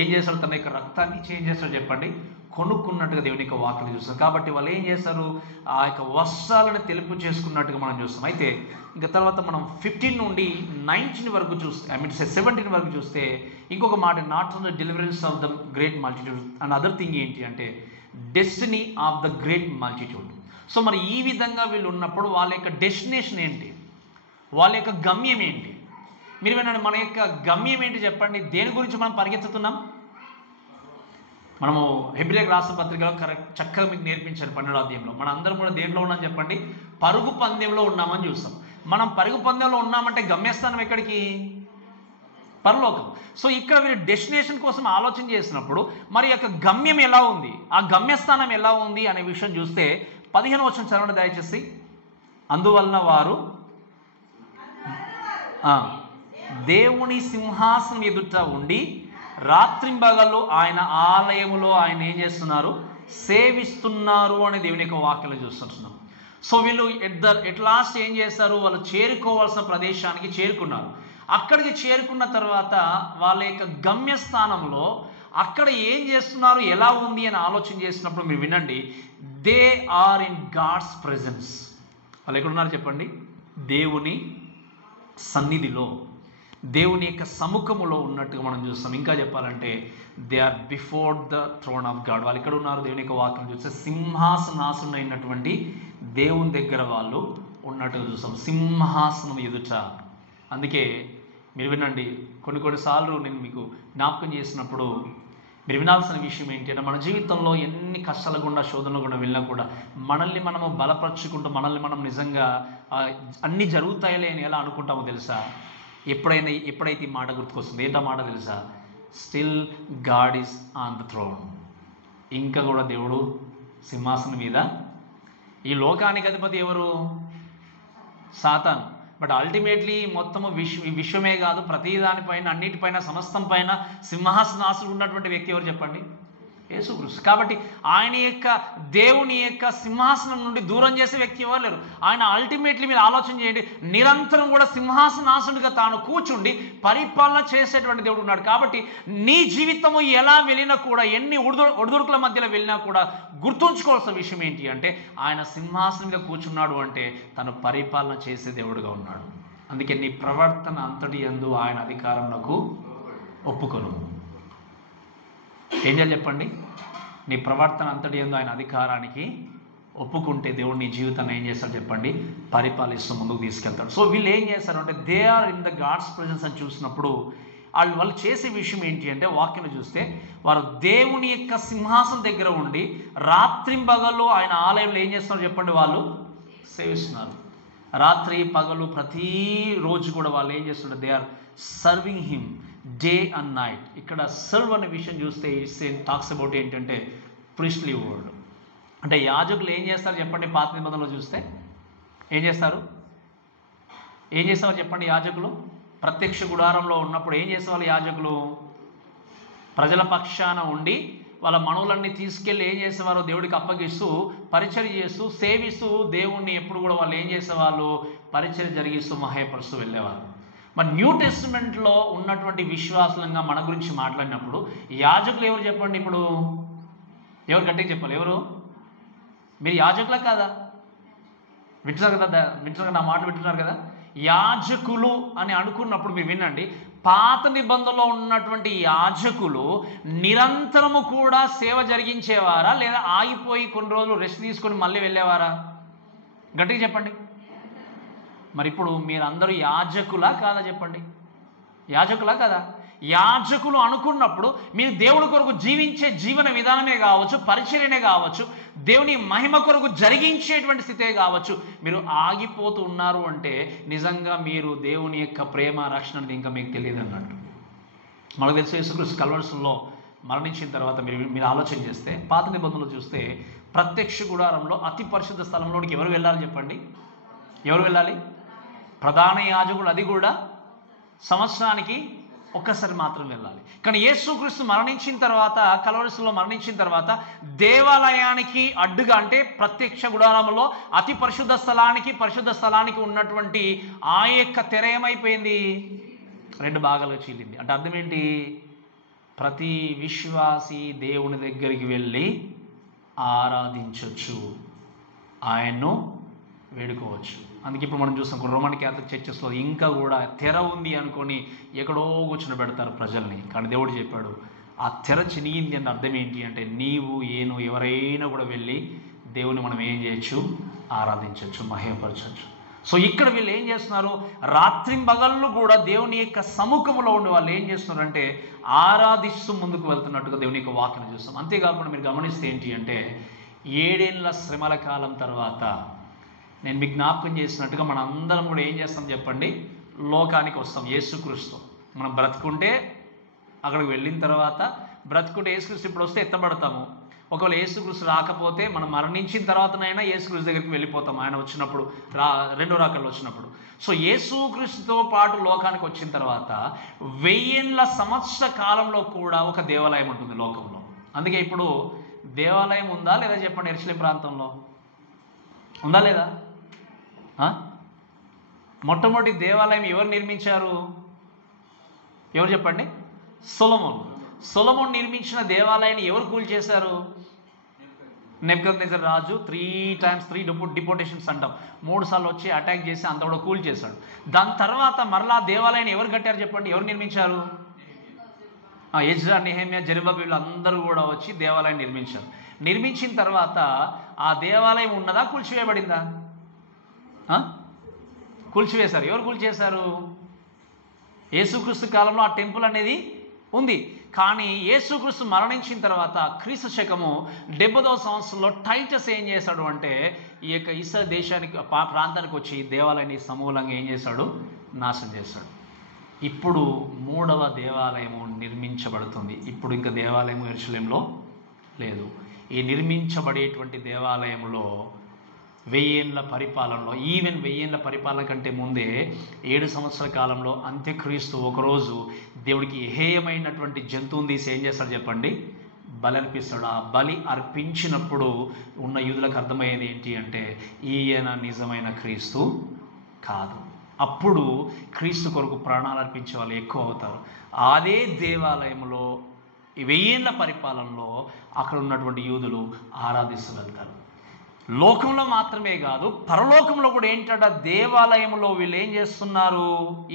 ఏం చేశాడు? తన యొక్క రక్తాన్ని ఏం చేశాడు చెప్పండి? కొనుక్కున్నట్టుగా దేవుని యొక్క వాక్యం చూస్తాం. కాబట్టి వాళ్ళు ఏం చేస్తారు? ఆ యొక్క వస్త్రాలను తెలుపు చేసుకున్నట్టుగా మనం చూస్తాం. అయితే ఇంకా తర్వాత మనం 15 నుండి 19 వరకు చూస్తే, 17 వరకు చూస్తే ఇంకొక మాట, not only deliverance of the great multitude and other thing ఏంటి అంటే, destiny of the great multitude. So మరి ఈ విధంగా వీళ్ళు ఉన్నప్పుడు వాళ్ళ యొక్క డెస్టినేషన్ ఏంటి? వాళ్ళ యొక్క గమ్యం ఏంటి? మీరు వినండి, మన యొక్క గమ్యం ఏంటి చెప్పండి? దేని గురించి మనం పరిగెత్తుతున్నాం? మనము హెబ్రీ రాసిన పత్రికలో చక్కగా మీకు నేర్పించారు 12వ అధ్యాయంలో. మన అందరం కూడా దేంట్లో ఉన్నాం చెప్పండి? పరుగు పందెంలో ఉన్నామని చూస్తాం. మనం పరుగు పందెంలో ఉన్నామంటే గమ్యస్థానం ఎక్కడికి? పరలోకం. సో ఇక్కడ మీరు డెస్టినేషన్ కోసం ఆలోచన చేసినప్పుడు మరి యొక్క గమ్యం ఎలా ఉంది, ఆ గమ్యస్థానం ఎలా ఉంది అనే విషయం చూస్తే 15వ వచనం చదవండి దయచేసి. అందువలన వారు దేవుని సింహాసనం ఎదుట ఉండి రాత్రింబగళ్ళు ఆయన ఆలయములో ఆయన ఏం చేస్తున్నారు? సేవిస్తున్నారు అని దేవుని యొక్క వాక్యాలు చూస్తున్నాం. సో వీళ్ళు ఎట్ లాస్ట్ ఏం చేస్తారు? వాళ్ళు చేరుకోవాల్సిన ప్రదేశానికి చేరుకున్నారు. అక్కడికి చేరుకున్న తర్వాత వాళ్ళ యొక్క గమ్యస్థానంలో అక్కడ ఏం చేస్తున్నారు, ఎలా ఉంది అని ఆలోచన చేసినప్పుడు మీరు వినండి, they are in God's presence. వాళ్ళు ఎక్కడున్నారు చెప్పండి? దేవుని సన్నిధిలో, దేవుని యొక్క సముఖములో ఉన్నట్టుగా మనం చూస్తాం. ఇంకా చెప్పాలంటే they are before the throne of God. వాళ్ళు ఎక్కడ ఉన్నారు? దేవుని యొక్క వాక్యం చూస్తే సింహాసనాసనం అయినటువంటి దేవుని దగ్గర వాళ్ళు ఉన్నట్టుగా చూస్తాం, సింహాసనం ఎదుట. అందుకే మీరు వినండి, కొన్నిసార్లు నేను మీకు జ్ఞాపకం చేసినప్పుడు మీరు వినాల్సిన విషయం ఏంటి అంటే, మన జీవితంలో ఎన్ని కష్టాల గుండా శోధనలు గుండా వెళ్ళినా కూడా మనల్ని మనము బలపరుచుకుంటూ మనల్ని మనం నిజంగా అన్నీ జరుగుతాయిలే అని ఎలా అనుకుంటామో తెలుసా? ఎప్పుడైతే ఈ మాట గుర్తుకొస్తుంది, ఏంటో మాట తెలుసా? Still God is on the throne. ఇంకా కూడా దేవుడు సింహాసనం మీద. ఈ లోకానికి అధిపతి ఎవరు? సాతాను. బట్ అల్టిమేట్లీ మొత్తము విశ్వమే కాదు, ప్రతి దానిపైన, అన్నిటిపైన, సమస్తం పైన సింహాసనాసులు ఉన్నటువంటి వ్యక్తి ఎవరు చెప్పండి? యేసుక్రీస్తు. కాబట్టి ఆయన యొక్క దేవుని యొక్క సింహాసనం నుండి దూరం చేసే వ్యక్తి ఎవరు లేరు. ఆయన అల్టిమేట్లీ మీరు ఆలోచన చేయండి, నిరంతరం కూడా సింహాసనాసుడిగా తాను కూర్చుండి పరిపాలన చేసేటువంటి దేవుడు ఉన్నాడు. కాబట్టి నీ జీవితము ఎలా వెళ్ళినా కూడా, ఎన్ని ఒడిదుడుకుల మధ్యలో వెళ్ళినా కూడా గుర్తుంచుకోవాల్సిన విషయం ఏంటి అంటే, ఆయన సింహాసనం మీద కూర్చున్నాడు అంటే తను పరిపాలన చేసే దేవుడుగా ఉన్నాడు. అందుకే నీ ప్రవర్తన అంతటి యందు ఆయన అధికారంలో ఒప్పుకొను. ఏం చేయాలి చెప్పండి? నీ ప్రవర్తన అంతటి యందు ఆయన అధికారానికి ఒప్పుకుంటే దేవుడు నీ జీవితాన్ని ఏం చేస్తాడు చెప్పండి? పరిపాలిస్తూ ముందుకు తీసుకెళ్తాడు. సో వీళ్ళు ఏం చేస్తారు అంటే, they are in the God's presence అని చూసినప్పుడు వాళ్ళు చేసే విషయం ఏంటి అంటే, వాక్యం చూస్తే వారు దేవుని యొక్క సింహాసనం దగ్గర ఉండి రాత్రింబగళ్ళు ఆయన ఆలయంలో ఏం చేస్తున్నారు చెప్పండి? వాళ్ళు సేవిస్తున్నారు. రాత్రి పగలు ప్రతిరోజు కూడా వాళ్ళు ఏం చేస్తున్నారు? They are serving him day and night. ఇక్కడ సర్వ్ అనే విషయం చూస్తే టాక్స్ అబౌట్ ఏంటంటే ప్రీస్ట్లీ వర్డ్. అంటే యాజకులు ఏం చేస్తారు చెప్పండి? పాత నిబంధనలో చూస్తే ఏం చేస్తారు చెప్పండి? యాజకులు ప్రత్యక్ష గుడారంలో ఉన్నప్పుడు ఏం చేసేవాళ్ళు? యాజకులు ప్రజల పక్షాన ఉండి వాళ్ళ మనవులన్నీ తీసుకెళ్ళి ఏం చేసేవారు? దేవుడికి అప్పగిస్తూ, పరిచర్య చేస్తూ, సేవిస్తూ, దేవుణ్ణి ఎప్పుడు కూడా వాళ్ళు ఏం చేసేవాళ్ళు? పరిచర్య జరిగిస్తూ, మహేపరుస్తూ వెళ్ళేవారు. మరి న్యూ టెస్టిమెంట్లో ఉన్నటువంటి విశ్వాసులంగా మన గురించి మాట్లాడినప్పుడు యాజకులు ఎవరు చెప్పండి? ఇప్పుడు ఎవరు గట్టిగా చెప్పాలి? ఎవరు? మీరు యాజకులా కాదా? వింటున్నారు కదా? నా మాటలు వింటున్నారు కదా? యాజకులు అని అనుకున్నప్పుడు మీరు వినండి, పాత నిబంధనలో ఉన్నటువంటి యాజకులు నిరంతరము కూడా సేవ జరిగించేవారా, లేదా ఆగిపోయి కొన్ని రోజులు రెస్ట్ తీసుకొని మళ్ళీ వెళ్ళేవారా? గట్టిగా చెప్పండి. మరి ఇప్పుడు మీరందరూ యాజకులా కాదా చెప్పండి? యాజకులా కదా? యాజకులు అనుకున్నప్పుడు మీరు దేవుడి కొరకు జీవించే జీవన విధానమే కావచ్చు, పరిచర్యనే కావచ్చు, దేవుని మహిమ కొరకు జరిగించేటువంటి స్థితే కావచ్చు, మీరు ఆగిపోతూ ఉన్నారు అంటే నిజంగా మీరు దేవుని యొక్క ప్రేమ, రక్షణ అనేది ఇంకా మీకు తెలియదు అన్నట్టు. మనకు తెలిసి యేసుక్రీస్తు కల్వరిలో మరణించిన తర్వాత మీరు ఆలోచన చేస్తే, పాత నిబంధనలు చూస్తే ప్రత్యక్ష గుడారంలో అతి పరిశుద్ధ స్థలంలోనికి ఎవరు వెళ్ళాలి చెప్పండి? ఎవరు వెళ్ళాలి? ప్రధాన యాజకుడు, అది కూడా సంవత్సరానికి ఒక్కసారి మాత్రం వెళ్ళాలి. కానీ యేసుక్రీస్తు మరణించిన తర్వాత, కల్వరిలో మరణించిన తర్వాత దేవాలయానికి అడ్డుగా, అంటే ప్రత్యక్ష గుడారంలో అతి పరిశుద్ధ స్థలానికి ఉన్నటువంటి ఆ యొక్క తెర ఏమైపోయింది? 2 భాగాలుగా చీలింది. అంటే అర్థం ఏంటి? ప్రతి విశ్వాసి దేవుని దగ్గరికి వెళ్ళి ఆరాధించవచ్చు, ఆయన్ను వేడుకోవచ్చు. అందుకే ఇప్పుడు మనం చూస్తాం రోమన్ క్యాథలిక్ చర్చెస్లో ఇంకా కూడా తెర ఉంది అనుకొని ఎక్కడో కూర్చుని పెడతారు ప్రజల్ని. కానీ దేవుడు చెప్పాడు, ఆ తెర చినిగింది అని అర్థం ఏంటి అంటే, నీవు ఎవరైనా కూడా వెళ్ళి దేవుని మనం ఏం చేయొచ్చు? ఆరాధించవచ్చు, మహిమపరచవచ్చు. సో ఇక్కడ వీళ్ళు ఏం చేస్తున్నారు, రాత్రింబగళ్ళు కూడా దేవుని యొక్క సముఖంలో ఉండి వాళ్ళు ఏం చేస్తున్నారంటే ఆరాధిస్తూ ముందుకు వెళ్తున్నట్టుగా దేవుని యొక్క వాక్యం చూస్తాం. అంతేకాకుండా మీరు గమనిస్తే ఏంటి అంటే 7 ఏళ్ల శ్రమల కాలం తర్వాత నేను మీకు జ్ఞాపకం చేసినట్టుగా మనం అందరం కూడా ఏం చేస్తాం చెప్పండి, లోకానికి వస్తాం. యేసుక్రీస్తు మనం బ్రతుకుంటే అక్కడికి వెళ్ళిన తర్వాత, బ్రతుకుంటే యేసుక్రీస్తు ఇప్పుడు వస్తే ఎత్తబడతాము. ఒకవేళ యేసుక్రీస్తు రాకపోతే మనం మరణించిన తర్వాతనైనా యేసుక్రీస్తు దగ్గరికి వెళ్ళిపోతాం ఆయన వచ్చినప్పుడు, రెండో రాకల్లో వచ్చినప్పుడు. సో యేసుక్రీస్తుతో పాటు లోకానికి వచ్చిన తర్వాత 1000 సంవత్సర కాలంలో కూడా ఒక దేవాలయం ఉంటుంది లోకంలో. అందుకే ఇప్పుడు దేవాలయం ఉందా లేదా చెప్పండి, యెరూషలేము ప్రాంతంలో ఉందా లేదా? మొట్టమొదటి దేవాలయం ఎవరు నిర్మించారు? ఎవరు చెప్పండి? సొలొమోన్ నిర్మించిన దేవాలయాన్ని ఎవరు కూల్చేశారు? నెబుకద్నెజర్ రాజు 3 డిపోటేషన్స్ అంటాం, 3 సార్లు వచ్చి అటాక్ చేసి అంత కూడా కూల్చేశాడు. దాని తర్వాత మరలా దేవాలయాన్ని ఎవరు కట్టారు చెప్పండి, ఎవరు నిర్మించారు? ఎజ్రా, నెహెమ్యా, జెరుబ్బయలు అందరూ కూడా వచ్చి దేవాలయం నిర్మించారు. నిర్మించిన తర్వాత ఆ దేవాలయం ఉన్నదా, కూల్చివేయబడిందా? కూల్చివేశారు. ఎవరు కూల్చేశారు? యేసుక్రీస్తు కాలంలో ఆ టెంపుల్ అనేది ఉంది. కానీ యేసుక్రీస్తు మరణించిన తర్వాత క్రీస్తు శకము 70వ సంవత్సరంలో టైటస్ ఏం చేశాడు అంటే ఈ యొక్క ఇస్రాయేల్ దేశానికి ప్రాంతానికి వచ్చి దేవాలయాన్ని సమూలంగా ఏం చేశాడు, నాశనం చేశాడు. ఇప్పుడు 3వ దేవాలయము నిర్మించబడుతుంది. ఇప్పుడు ఇంకా దేవాలయము యెరూషలేములో లేదు. ఈ నిర్మించబడేటువంటి దేవాలయంలో 1000 ఏళ్ల పరిపాలనలో, ఈవెన్ 1000 ఏళ్ల పరిపాలన కంటే ముందే 7 సంవత్సరాల కాలంలో అంత్యక్రీస్తు ఒకరోజు దేవుడికి హేయమైనటువంటి జంతువుని తీసి ఏం చేస్తాడు చెప్పండి, బలి అర్పిస్తాడు. ఆ బలి అర్పించినప్పుడు ఉన్న యూదులకు అర్థమయ్యేది ఏంటి అంటే ఈయన నిజమైన క్రీస్తు కాదు. అప్పుడు క్రీస్తు కొరకు ప్రాణాలు అర్పించే వాళ్ళు ఎక్కువ అవుతారు. అదే దేవాలయంలో ఈ 1000 ఏళ్ల పరిపాలనలో అక్కడ ఉన్నటువంటి యూదులు ఆరాధిస్తూ వెళ్తారు. లోకంలో మాత్రమే కాదు, పరలోకంలో కూడా ఏంటంటే దేవాలయంలో వీళ్ళు ఏం చేస్తున్నారు,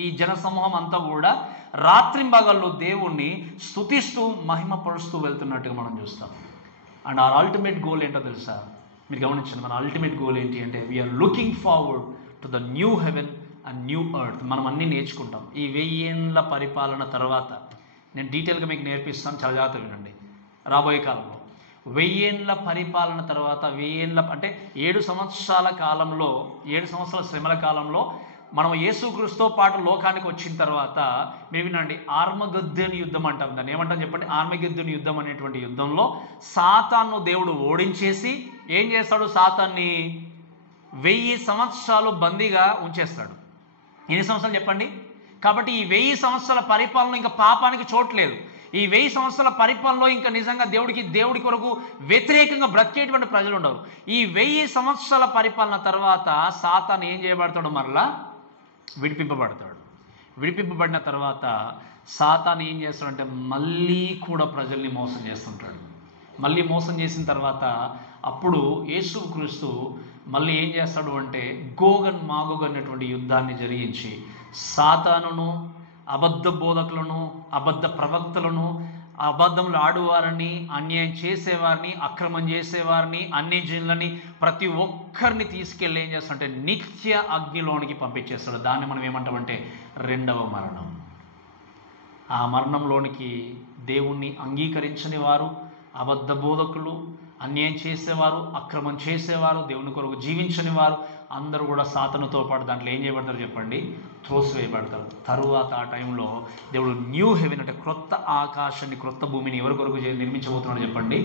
ఈ జనసమూహం అంతా కూడా రాత్రింబగళ్ళు దేవుణ్ణి స్తుతిస్తూ మహిమపరుస్తూ వెళ్తున్నట్టుగా మనం చూస్తాం. అండ్ our అల్టిమేట్ గోల్ ఏంటో తెలుసా? మీరు గమనించండి, మన అల్టిమేట్ గోల్ ఏంటి అంటే we are looking forward to the new heaven and new earth. మనం అన్నీ నేర్చుకుంటాం. ఈ 1000 ఏళ్ల పరిపాలన తర్వాత నేను డీటెయిల్గా మీకు నేర్పిస్తాను, చాలా జాగ్రత్తగా వినండి. రాబోయే కాలంలో 1000 ఏళ్ల పరిపాలన తర్వాత 1000 ఏళ్ల అంటే 7 సంవత్సరాల కాలంలో, 7 సంవత్సరాల శ్రమల కాలంలో మనం యేసుక్రీస్తుతో పాటు లోకానికి వచ్చిన తర్వాత మీరు వినండి, ఆర్మగెద్దోను యుద్ధం అంటాం. దాన్ని ఏమంటాం చెప్పండి? ఆర్మగెద్దోను యుద్ధం అనేటువంటి యుద్ధంలో సాతాను దేవుడు ఓడించేసి ఏం చేస్తాడు, సాతాన్ని 1000 సంవత్సరాలు బందీగా ఉంచేస్తాడు. ఎన్ని సంవత్సరాలు చెప్పండి? కాబట్టి ఈ 1000 సంవత్సరాల పరిపాలన ఇంకా పాపానికి చోట్లేదు. ఈ 1000 సంవత్సరాల పరిపాలనలో ఇంకా నిజంగా దేవుడి కొరకు వ్యతిరేకంగా బ్రతికేటువంటి ప్రజలు ఉండరు. ఈ 1000 సంవత్సరాల పరిపాలన తర్వాత సాతాను ఏం చేయబడతాడు, మరలా విడిపింపబడతాడు. విడిపింపబడిన తర్వాత సాతాను ఏం చేస్తాడంటే మళ్ళీ కూడా ప్రజల్ని మోసం చేస్తుంటాడు. మళ్ళీ మోసం చేసిన తర్వాత అప్పుడు యేసుక్రీస్తు మళ్ళీ ఏం చేస్తాడు అంటే గోగన్ మాగోగ్ అనేటువంటి యుద్ధాన్ని జరిగించి సాతానును, అబద్ధ బోధకులను, అబద్ధ ప్రవక్తలను, అబద్ధంలో ఆడువారిని, అన్యాయం చేసేవారిని, అక్రమం చేసేవారిని, అన్యజనులని ప్రతి ఒక్కరిని తీసుకెళ్ళి ఏం చేస్తాడంటే నిత్య అగ్నిలోనికి పంపించేస్తాడు. దాన్ని మనం ఏమంటామంటే 2వ మరణం. ఆ మరణంలోనికి దేవుణ్ణి అంగీకరించని వారు, అబద్ధ బోధకులు, అన్యాయం చేసేవారు, అక్రమం చేసేవారు, దేవుని కొరకు జీవించని వారు అందరూ కూడా సాతానుతో పాటు దాంట్లో ఏం చేయబడతారు చెప్పండి, త్రోసివేయబడతారు. తరువాత ఆ టైంలో దేవుడు న్యూ హెవెన్ అంటే క్రొత్త ఆకాశాన్ని, క్రొత్త భూమిని ఎవరి కొరకు నిర్మించబోతున్నాడు చెప్పండి,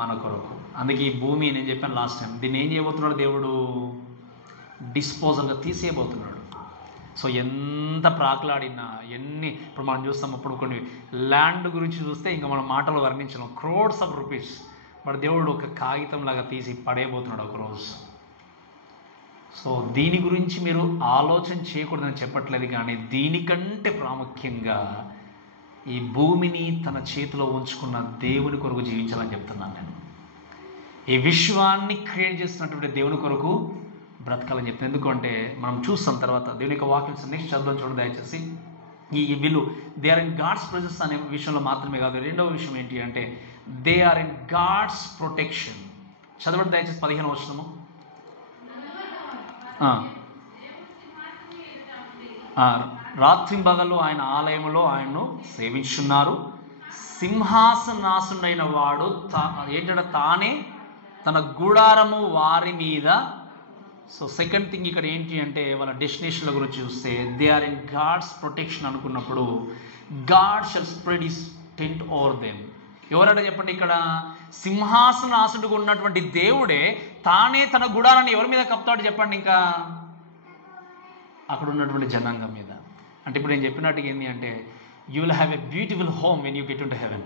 మన కొరకు. అందుకే ఈ భూమి నేను చెప్పాను లాస్ట్ టైం, దీన్ని ఏం చేయబోతున్నాడు దేవుడు, డిస్పోజల్గా తీసేయబోతున్నాడు. సో ఎంత ప్రాకులాడినా ఇప్పుడు మనం చూస్తాం, అప్పుడు కొన్ని ల్యాండ్ గురించి చూస్తే ఇంకా మనం మాటలు వర్ణించడం, క్రోడ్స్ ఆఫ్ రూపీస్, మరి దేవుడు ఒక కాగితంలాగా తీసి పడేయబోతున్నాడు ఒకరోజు. సో దీని గురించి మీరు ఆలోచన చేయకూడదని చెప్పట్లేదు, కానీ దీనికంటే ప్రాముఖ్యంగా ఈ భూమిని తన చేతిలో ఉంచుకున్న దేవుని కొరకు జీవించాలని చెప్తున్నాను నేను. ఈ విశ్వాన్ని క్రియేట్ చేస్తున్నటువంటి దేవుని కొరకు బ్రతకాలని చెప్తాను. ఎందుకంటే మనం చూస్తాం తర్వాత దేవుని యొక్క వాక్యం నెక్స్ట్ చదువు చూడండి దయచేసి. వీళ్ళు they are in God's presence అనే విషయంలో మాత్రమే కాదు, రెండవ విషయం ఏంటి అంటే they are in God's protection. చదవండి దయచేసి 15వ వచనము. రాత్రింబగళ్ళు ఆయన ఆలయంలో ఆయన్ను సేవించున్నారు. సింహాసనాసుడైన వాడు ఏంటంటే తానే తన గుడారము వారి మీద. సో సెకండ్ థింగ్ ఇక్కడ ఏంటి అంటే వాళ్ళ డెస్టినేషన్ల గురించి చూస్తే they are in God's protection అనుకున్నప్పుడు God shall spread his tent over them. ఎవరంటే చెప్పండి, ఇక్కడ సింహాసనాసుడుగా ఉన్నటువంటి దేవుడే తానే తన గుడారాన్ని ఎవరి మీద కప్తాడు చెప్పండి? ఇంకా అక్కడ ఉన్నటువంటి జనాంగం మీద. అంటే ఇప్పుడు నేను చెప్పినట్టుగా ఏంటి అంటే you will have a beautiful home when you get to heaven.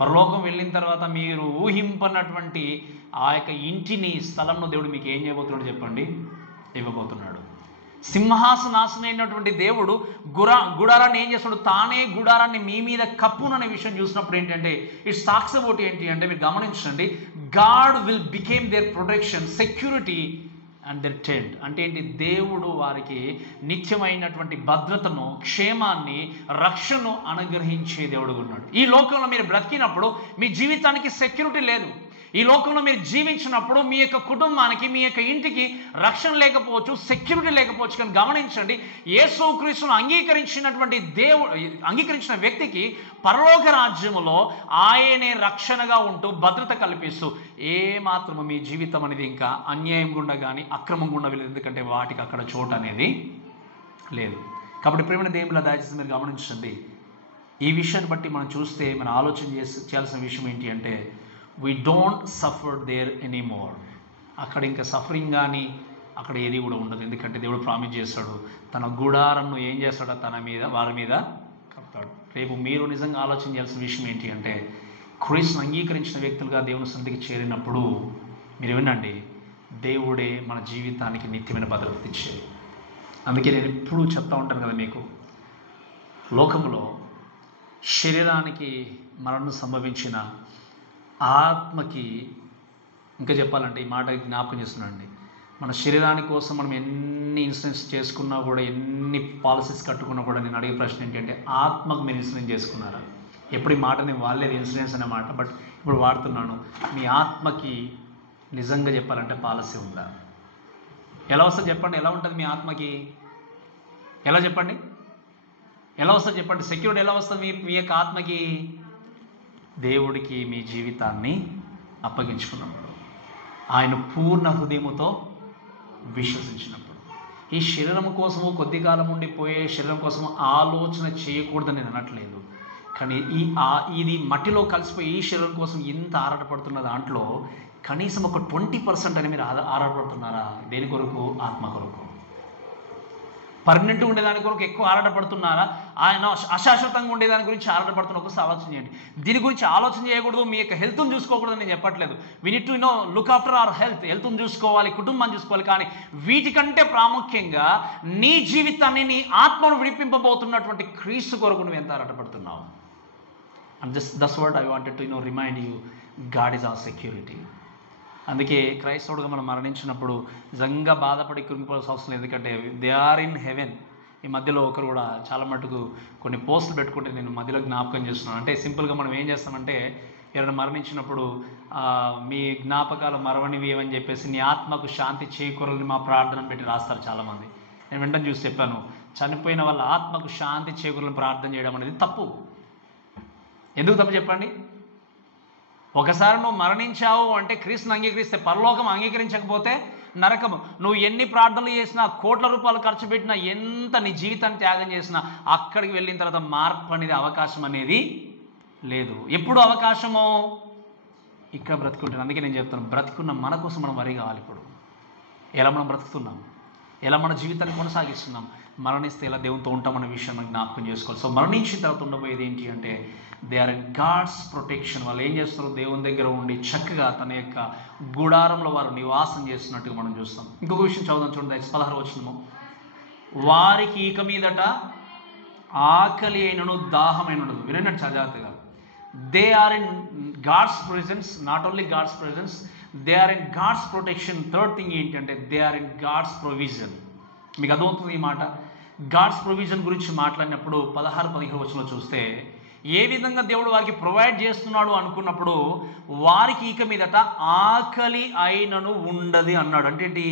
పరలోకం వెళ్ళిన తర్వాత మీరు ఊహింపనటువంటి ఆ యొక్క ఇంటిని, స్థలంను దేవుడు మీకు ఏం చేయబోతున్నాడు చెప్పండి? ఇవ్వబోతున్నాడు. సింహాసనాసనైనటువంటి దేవుడు గుడారాన్ని ఏం చేస్తాడు? తానే గుడారాన్ని మీ మీద కప్పుననే విషయం చూసినప్పుడు ఏంటంటే ఇట్స్ టాక్స్ అబౌట్ ఏంటి అంటే మీరు గమనించండి, God will became their protection, security and their tent. అంటే ఏంటి? దేవుడు వారికి నిత్యమైనటువంటి భద్రతను, క్షేమాన్ని, రక్షణను అనుగ్రహించే దేవుడుగా ఉన్నాడు. ఈ లోకంలో మీరు బ్రతికినప్పుడు మీ జీవితానికి సెక్యూరిటీ లేదు. ఈ లోకంలో మీరు జీవించినప్పుడు మీ యొక్క కుటుంబానికి, మీ యొక్క ఇంటికి రక్షణ లేకపోవచ్చు, సెక్యూరిటీ లేకపోవచ్చు. కానీ గమనించండి, యేసుక్రీస్తును అంగీకరించిన వ్యక్తికి పరలోక రాజ్యములో ఆయనే రక్షణగా ఉంటూ భద్రత కల్పిస్తూ ఏ మాత్రము మీ జీవితం అనేది ఇంకా అన్యాయం గుండా కానీ అక్రమం గుండా వెళ్ళదు. ఎందుకంటే వాటికి అక్కడ చోటు అనేది లేదు. కాబట్టి ప్రేమ దేవుల దయచేసి మీరు గమనించండి. ఈ విషయాన్ని బట్టి మనం చూస్తే మనం ఆలోచన చేయాల్సిన విషయం ఏంటి అంటే we don't suffer there anymore. అక్కడ ఇంకా సఫరింగ్ కానీ అక్కడ ఏది కూడా ఉండదు. ఎందుకంటే దేవుడు ప్రామిస్ చేస్తాడు, తన గుడారంను ఏం చేస్తాడో వారి మీద కప్తాడు. రేపు మీరు నిజంగా ఆలోచన చేయాల్సిన విషయం ఏంటి అంటే క్రీస్తును అంగీకరించిన వ్యక్తులుగా దేవుని సన్నిధికి చేరినప్పుడు మీరు వినండి, దేవుడే మన జీవితానికి నిత్యమైన భద్రత ఇచ్చేది. అందుకే నేను ఎప్పుడూ చెప్తా ఉంటాను కదా మీకు, లోకంలో శరీరానికి మరణం సంభవించిన ఆత్మకి, ఇంకా చెప్పాలంటే ఈ మాట జ్ఞాపకం చేస్తున్నానండి, మన శరీరాని కోసం మనం ఎన్ని ఇన్సూరెన్స్ చేసుకున్నా కూడా, ఎన్ని పాలసీస్ కట్టుకున్నా కూడా నేను అడిగే ప్రశ్న ఏంటంటే ఆత్మకు మీరు ఇన్సూరెన్స్ చేసుకున్నారా? ఎప్పుడు ఈ మాట నేను వాడలేదు ఇన్సూరెన్స్ అనే మాట, బట్ ఇప్పుడు వాడుతున్నాను. మీ ఆత్మకి నిజంగా చెప్పాలంటే పాలసీ ఉందా? ఎలా వస్తుంది చెప్పండి? ఎలా ఉంటుంది మీ ఆత్మకి? ఎలా చెప్పండి? ఎలా వస్తుంది చెప్పండి? సెక్యూరిటీ ఎలా వస్తుంది మీ యొక్క ఆత్మకి? దేవుడికి మీ జీవితాన్ని అప్పగించుకున్నప్పుడు, ఆయన పూర్ణ హృదయముతో విశ్వసించినప్పుడు. ఈ శరీరం కోసము కొద్ది కాలం ఉండిపోయే శరీరం కోసము ఆలోచన చేయకూడదని నేను అనట్లేదు. కానీ ఇది మట్టిలో కలిసిపోయి ఈ శరీరం కోసం ఎంత ఆరాటపడుతున్న దాంట్లో కనీసం ఒక 20% అని మీరు ఆరాటపడుతున్నారా? దేని కొరకు? ఆత్మ కొరకు. పర్మనెంట్గా ఉండేదాని కొరకు ఎక్కువ ఆరాటపడుతున్నారా? ఆయన అశాశ్వతంగా ఉండేదాని గురించి ఆరాటపడుతున్న ఒకసారి ఆలోచన చేయండి. దీని గురించి ఆలోచన చేయకూడదు, మీ యొక్క హెల్త్ని చూసుకోకూడదు నేను చెప్పట్లేదు. We need to look after our హెల్త్ని చూసుకోవాలి, కుటుంబాన్ని చూసుకోవాలి. కానీ వీటికంటే ప్రాముఖ్యంగా నీ జీవితాన్ని, నీ ఆత్మను విడిపింపబోతున్నటువంటి క్రీస్తు కొరకు నువ్వు ఎంత ఆరాటపడుతున్నావు? And that's what I wanted to remind you, God is our security. అందుకే క్రైస్తవుడుగా మనం మరణించినప్పుడు నిజంగా బాధపడి కృంగిపోవాల్సిన అవసరం లేదు. ఎందుకంటే దే ఆర్ ఇన్ హెవెన్. ఈ మధ్యలో ఒకరు కూడా చాలా మటుకు కొన్ని పోస్టులు పెట్టుకుంటే నేను మధ్యలో జ్ఞాపకం చేస్తున్నాను. అంటే సింపుల్గా మనం ఏం చేస్తామంటే ఎవరైనా మరణించినప్పుడు మీ జ్ఞాపకాలు మరవనివి అని చెప్పేసి నీ ఆత్మకు శాంతి చేకూరాలని మా ప్రార్థన పెట్టి రాస్తారు చాలామంది. నేను వెంటనే చూసి చెప్పాను, చనిపోయిన వాళ్ళ ఆత్మకు శాంతి చేకూరాలని ప్రార్థన చేయడం అనేది తప్పు. ఎందుకు తప్పు చెప్పండి? ఒకసారి నువ్వు మరణించావు అంటే క్రీస్తుని అంగీకరిస్తే పరలోకం, అంగీకరించకపోతే నరకము. నువ్వు ఎన్ని ప్రార్థనలు చేసినా, కోట్ల రూపాయలు ఖర్చు పెట్టినా, ఎంత నీ జీవితాన్ని త్యాగం చేసినా అక్కడికి వెళ్ళిన తర్వాత మార్పు అనేది అవకాశం అనేది లేదు. ఎప్పుడు అవకాశమో ఇక్కడ బ్రతుకుంటాను. అందుకే నేను చెప్తాను, బ్రతుకున్న మన కోసం మనం వరి కావాలి. ఇప్పుడు ఎలా మనం బ్రతుకుతున్నాం, ఎలా మన జీవితాన్ని కొనసాగిస్తున్నాం, మరణిస్తే ఎలా దేవునితో ఉంటామన్న విషయం మనం జ్ఞాపకం చేసుకోవాలి. సో మరణించిన తర్వాత ఉండబోయేది ఏంటి అంటే they are in God's protection. వాళ్ళు ఏం చేస్తారు? దేవుని దగ్గర ఉండి చక్కగా తన యొక్క గుడారంలో వారు నివాసం చేస్తున్నట్టుగా మనం చూస్తాం. ఇంకొక విషయం చదువుదాం చూడండి, 16వ వచనము. వారికి ఇక మీదట ఆకలి అయినను దాహమైనను, వినండి జాగ్రత్తగా. They are in God's presence, not only God's presence, they are in God's protection. Third thing ఏంటంటే they are in God's provision. మీకు అర్థమవుతుంది ఈ మాట? గాడ్స్ ప్రొవిజన్ గురించి మాట్లాడినప్పుడు 16-17 వచనంలో చూస్తే ఏ విధంగా దేవుడు వారికి ప్రొవైడ్ చేస్తున్నాడు అనుకున్నప్పుడు వారికి ఇక మీదట ఆకలి అయినను ఉండదు అన్నాడు. అంటే ఏంటి?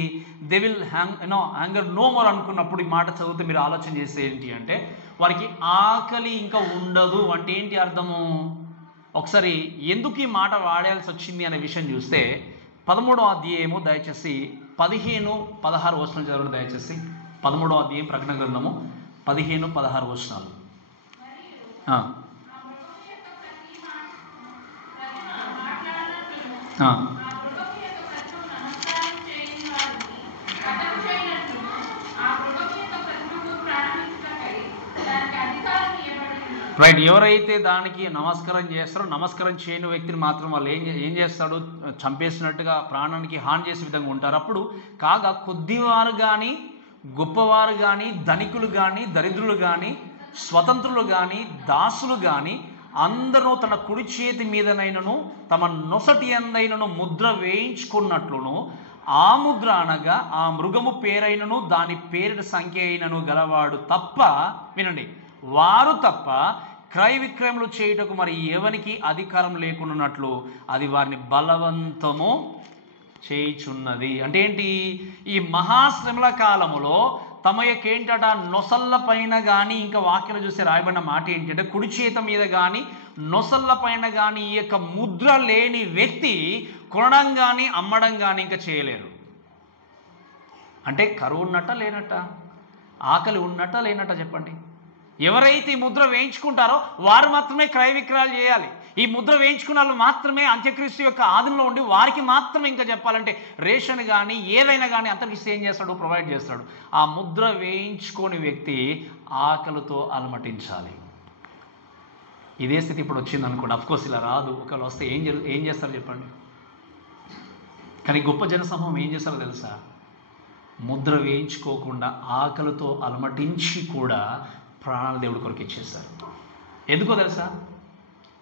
They will hunger no more అనుకున్నప్పుడు ఈ మాట చదివితే మీరు ఆలోచన చేస్తే ఏంటి అంటే వారికి ఆకలి ఇంకా ఉండదు అంటే ఏంటి అర్థము? ఒకసారి ఎందుకు ఈ మాట వాడాల్సి వచ్చింది అనే విషయం చూస్తే 13వ అధ్యాయము దయచేసి 15-16 వచనాలు చదవండి. దయచేసి 13వ అధ్యాయం ప్రకటన గ్రంథము 15-16 వచనాలు. రైట్. ఎవరైతే దానికి నమస్కారం చేస్తారో, నమస్కారం చేయని వ్యక్తిని మాత్రం వాళ్ళు ఏం చేస్తాడు? చంపేసినట్టుగా ప్రాణానికి హాని చేసే విధంగా ఉంటారు. అప్పుడు కాగా కొద్దివారు కానీ, గొప్పవారు కానీ, ధనికులు కానీ, దరిద్రులు కానీ, స్వతంత్రులు కానీ, దాసులు కానీ అందరూ తన కుడి చేతి మీదనైనను తమ నొసటి ఎందైనను ముద్ర వేయించుకున్నట్లును, ఆ ముద్ర అనగా ఆ మృగము పేరైనను దాని పేరిట సంఖ్య అయినను గలవాడు తప్ప, వినండి, వారు తప్ప క్రయ విక్రయములు చేయుటకు మరి ఎవనికి అధికారం లేకున్నట్లు అది వారిని బలవంతము చేయుచున్నది. అంటే ఏంటి? ఈ మహాశ్రమల కాలములో తమ యొక్క ఏంటట నొసళ్ళ పైన కానీ, ఇంకా వాక్యం చూస్తే రాయబడిన మాట ఏంటంటే కుడి చేత మీద కానీ నొసళ్ళ పైన కానీ ఈ యొక్క ముద్ర లేని వ్యక్తి కొనడం కానీ అమ్మడం కానీ ఇంకా చేయలేరు. అంటే కరువు ఉన్నట్ట లేనట్ట? ఆకలి ఉన్నట్ట లేనట్ట? చెప్పండి. ఎవరైతే ఈ ముద్ర వేయించుకుంటారో వారు మాత్రమే క్రయ విక్రయాలు చేయాలి. ఈ ముద్ర వేయించుకున్న వాళ్ళు మాత్రమే అంత్యక్రీస్తు యొక్క ఆధీనంలో ఉండి వారికి మాత్రమే ఇంకా చెప్పాలంటే రేషన్ కానీ ఏదైనా కానీ అంతర్క్రీస్తు ఏం చేస్తాడు? ప్రొవైడ్ చేస్తాడు. ఆ ముద్ర వేయించుకోని వ్యక్తి ఆకలితో అలమటించాలి. ఇదే స్థితి ఇప్పుడు వచ్చింది అనుకోండి. అఫ్కోర్స్ ఇలా రాదు. ఒకవేళ వస్తే ఏం చేస్తారు చెప్పండి? కానీ గొప్ప జనసమూహం ఏం చేస్తారో తెలుసా? ముద్ర వేయించుకోకుండా ఆకలితో అలమటించి కూడా ప్రాణాలు దేవుడి కొరకు ఇచ్చేస్తారు. ఎందుకో తెలుసా?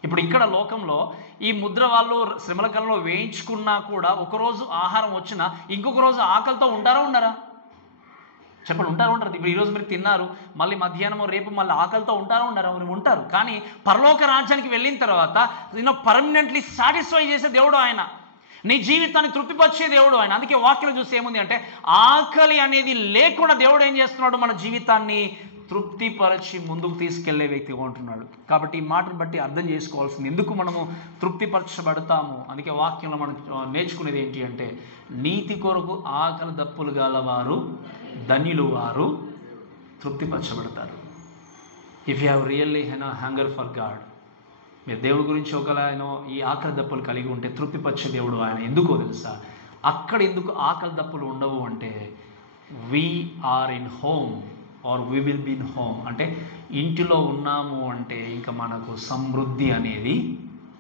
ఇప్పుడు ఇక్కడ లోకంలో ఈ ముద్ర వాళ్ళు శ్రమల కాలంలో వేయించుకున్నా కూడా ఒకరోజు ఆహారం వచ్చినా ఇంకొక రోజు ఆకలితో ఉంటారా ఉండరా? చెప్పండి. ఉంటారు. ఇప్పుడు ఈరోజు మీరు తిన్నారు, మళ్ళీ మధ్యాహ్నం రేపు మళ్ళీ ఆకలితో ఉంటారా ఉండరా? మీరు ఉంటారు. కానీ పరలోక రాజ్యానికి వెళ్ళిన తర్వాత పర్మనెంట్లీ సాటిస్ఫై చేసే దేవుడు ఆయన. నీ జీవితాన్ని తృప్తిపరిచే దేవుడు ఆయన. అందుకే వాక్యం చూస్తే ఏముంది అంటే ఆకలి అనేది లేకుండా దేవుడు ఏం చేస్తున్నాడు? మన జీవితాన్ని తృప్తిపరచి ముందుకు తీసుకెళ్లే వ్యక్తిగా ఉంటున్నాడు. కాబట్టి ఈ మాటను బట్టి అర్థం చేసుకోవాల్సింది ఎందుకు మనము తృప్తిపరచబడతాము. అందుకే వాక్యంలో మనం నేర్చుకునేది ఏంటి అంటే నీతి కొరకు ఆకలి దప్పులు గలవారు ధన్యులు, వారు తృప్తిపరచబడతారు. If you have really hunger for God, మీరు దేవుడి గురించి ఒకవేళ ఈ ఆకలి దప్పులు కలిగి ఉంటే తృప్తిపరిచే దేవుడు ఆయన. ఎందుకో తెలుసా? అక్కడ ఎందుకు ఆకలి దప్పులు ఉండవు అంటే we are in home or we will be in home. అంటే ఇంటిలో ఉన్నాము అంటే ఇంకా మనకు సమృద్ధి అనేది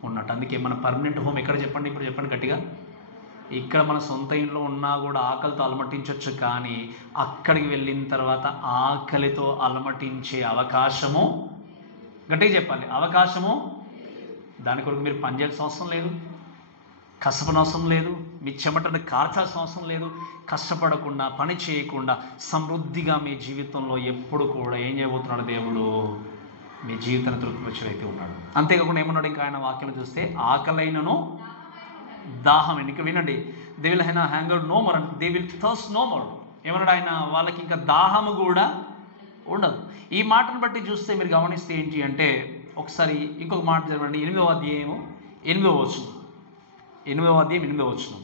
ఉన్నట్టు. అందుకే మన పర్మనెంట్ హోమ్ ఎక్కడ చెప్పండి? ఇప్పుడు చెప్పండి గట్టిగా. ఇక్కడ మన సొంత ఇంట్లో ఉన్నా కూడా ఆకలితో అలమటించవచ్చు, కానీ అక్కడికి వెళ్ళిన తర్వాత ఆకలితో అలమటించే అవకాశము, గట్టిగా చెప్పాలి, అవకాశము. దాని కొరకు మీరు పనిచేయాల్సిన అవసరం లేదు, కష్టపడనవసరం లేదు, మీ చెమటను కార్చాల్సిన అవసరం లేదు. కష్టపడకుండా పని చేయకుండా సమృద్ధిగా మీ జీవితంలో ఎప్పుడు కూడా ఏం చేయబోతున్నాడు దేవుడు? మీ జీవితాన్ని తృప్తిపరిచే వ్యక్తి ఉన్నాడు. అంతేకాకుండా ఏమన్నాడు ఇంకా ఆయన వాక్యం చూస్తే ఆకలైనను దాహం. ఇంకా వినండి, they will hunger no more and they will thirst no more. ఏమన్నాడు ఆయన? వాళ్ళకి ఇంకా దాహము కూడా ఉండదు. ఈ మాటను బట్టి చూస్తే మీరు గమనిస్తే ఏంటి అంటే ఒకసారి ఇంకొక మాట చదవండి. 8వ అధ్యాయం 8వ వచనం. 8వ అధ్యాయం 8వ వచనం.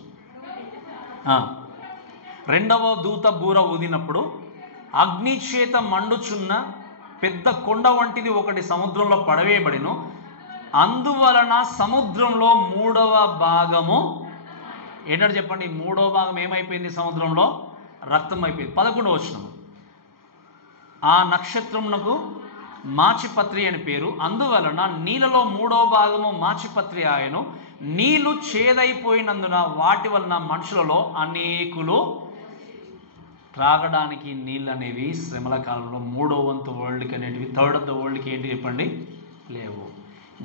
రెండవ దూత బూర ఊదినప్పుడు అగ్ని చేత మండుచున్న పెద్ద కొండ వంటిది ఒకటి సముద్రంలో పడవేయబడిను. అందువలన సముద్రంలో 3వ భాగము ఏంటంటే చెప్పండి? 3వ భాగం ఏమైపోయింది? సముద్రంలో రక్తం అయిపోయింది. 11వ వచనం. ఆ నక్షత్రమునకు మాచిపత్రి అని పేరు. అందువలన నీళ్ళలో 3వ భాగము మాచిపత్రి ఆయను. నీళ్లు చేదైపోయినందున వాటి వలన మనుషులలో అనేకులు త్రాగడానికి నీళ్ళు అనేవి శ్రమల కాలంలో 3వ వంతు వరల్డ్కి అనేటివి, 3rd ఆఫ్ ద వరల్డ్కి ఏంటి చెప్పండి? లేవు.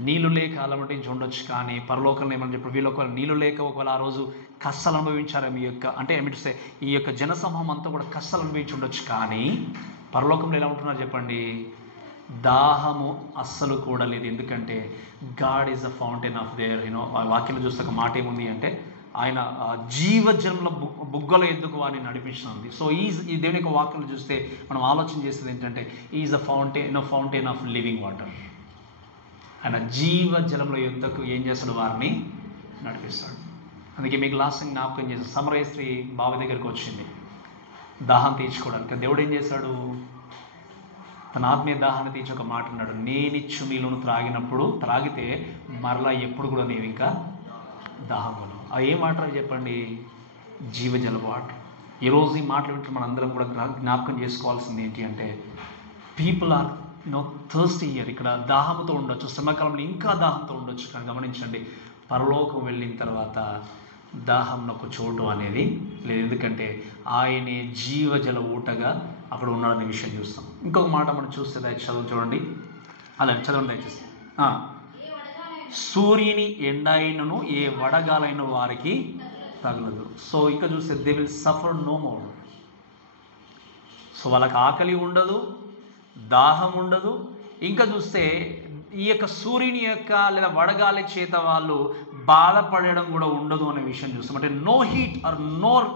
నీళ్ళు లేక అలమటించి ఉండొచ్చు, కానీ పరలోకంలో ఏమని చెప్పి వీళ్ళు ఒకవేళ నీళ్ళు లేక ఒకవేళ ఆ రోజు కష్టాలు అనుభవించారు. మీ యొక్క అంటే ఏమిటిస్తే ఈ యొక్క జనసమూహం అంతా కూడా కష్టాలు అనుభవించి ఉండొచ్చు, కానీ పరలోకంలో ఎలా ఉంటున్నారు చెప్పండి? దాహము అస్సలు కూడా లేదు. ఎందుకంటే God is the fountain of their ఆ వాక్యంలో చూస్తే ఒక మాట ఏముంది అంటే ఆయన జీవజన్ల బుగ్గల ఎందుకు వారిని నడిపించింది. సో ఈ దేవుని యొక్క వాక్యంలో చూస్తే మనం ఆలోచన చేసేది ఏంటంటే is the fountain of living water. ఆయన జీవజలంలో ఎందుకు ఏం చేస్తాడు, వారిని నడిపిస్తాడు. అందుకే మీకు లాస్ట్ జ్ఞాపకం చేస్తాడు, సమరయ స్త్రీ బావి దగ్గరికి వచ్చింది దాహం తీర్చుకోవడానికి. దేవుడు ఏం చేశాడు, తన ఆత్మీయ దాహాన్ని తీర్చి ఒక మాట అన్నాడు, నేనిచ్చు నీళ్ళను త్రాగితే మరలా ఎప్పుడు కూడా నీవు ఇంకా దాహం కొను. అవి ఏం వాటర్ చెప్పండి, జీవజల వాటర్. ఈరోజు ఈ మాటలు వింటే మన అందరం కూడా జ్ఞాపకం చేసుకోవాల్సింది ఏంటి అంటే పీపుల్ ఆర్ థర్స్టీ హియర్. ఇక్కడ దాహంతో ఉండొచ్చు, శ్రమకాలంలో ఇంకా దాహంతో ఉండొచ్చు, కానీ గమనించండి పరలోకం వెళ్ళిన తర్వాత దాహం ఒక చోటు అనేది లేదు. ఎందుకంటే ఆయనే జీవజల ఊటగా అక్కడ ఉన్నాడనే విషయం చూస్తాం. ఇంకొక మాట మనం చూస్తే దయచేసి చూడండి, అలా చదవండి దయచేసి. సూర్యుని ఎండైనను ఏ వడగాలైన వారికి తగలదు. సో ఇంకా చూస్తే they will suffer no more. So వాళ్ళకి ఆకలి ఉండదు, దాహం ఉండదు. ఇంకా చూస్తే ఈ యొక్క సూర్యుని యొక్క లేదా వడగాలి చేత వాళ్ళు బాధపడడం కూడా ఉండదు అనే విషయం చూస్తాం. అంటే no heat or nor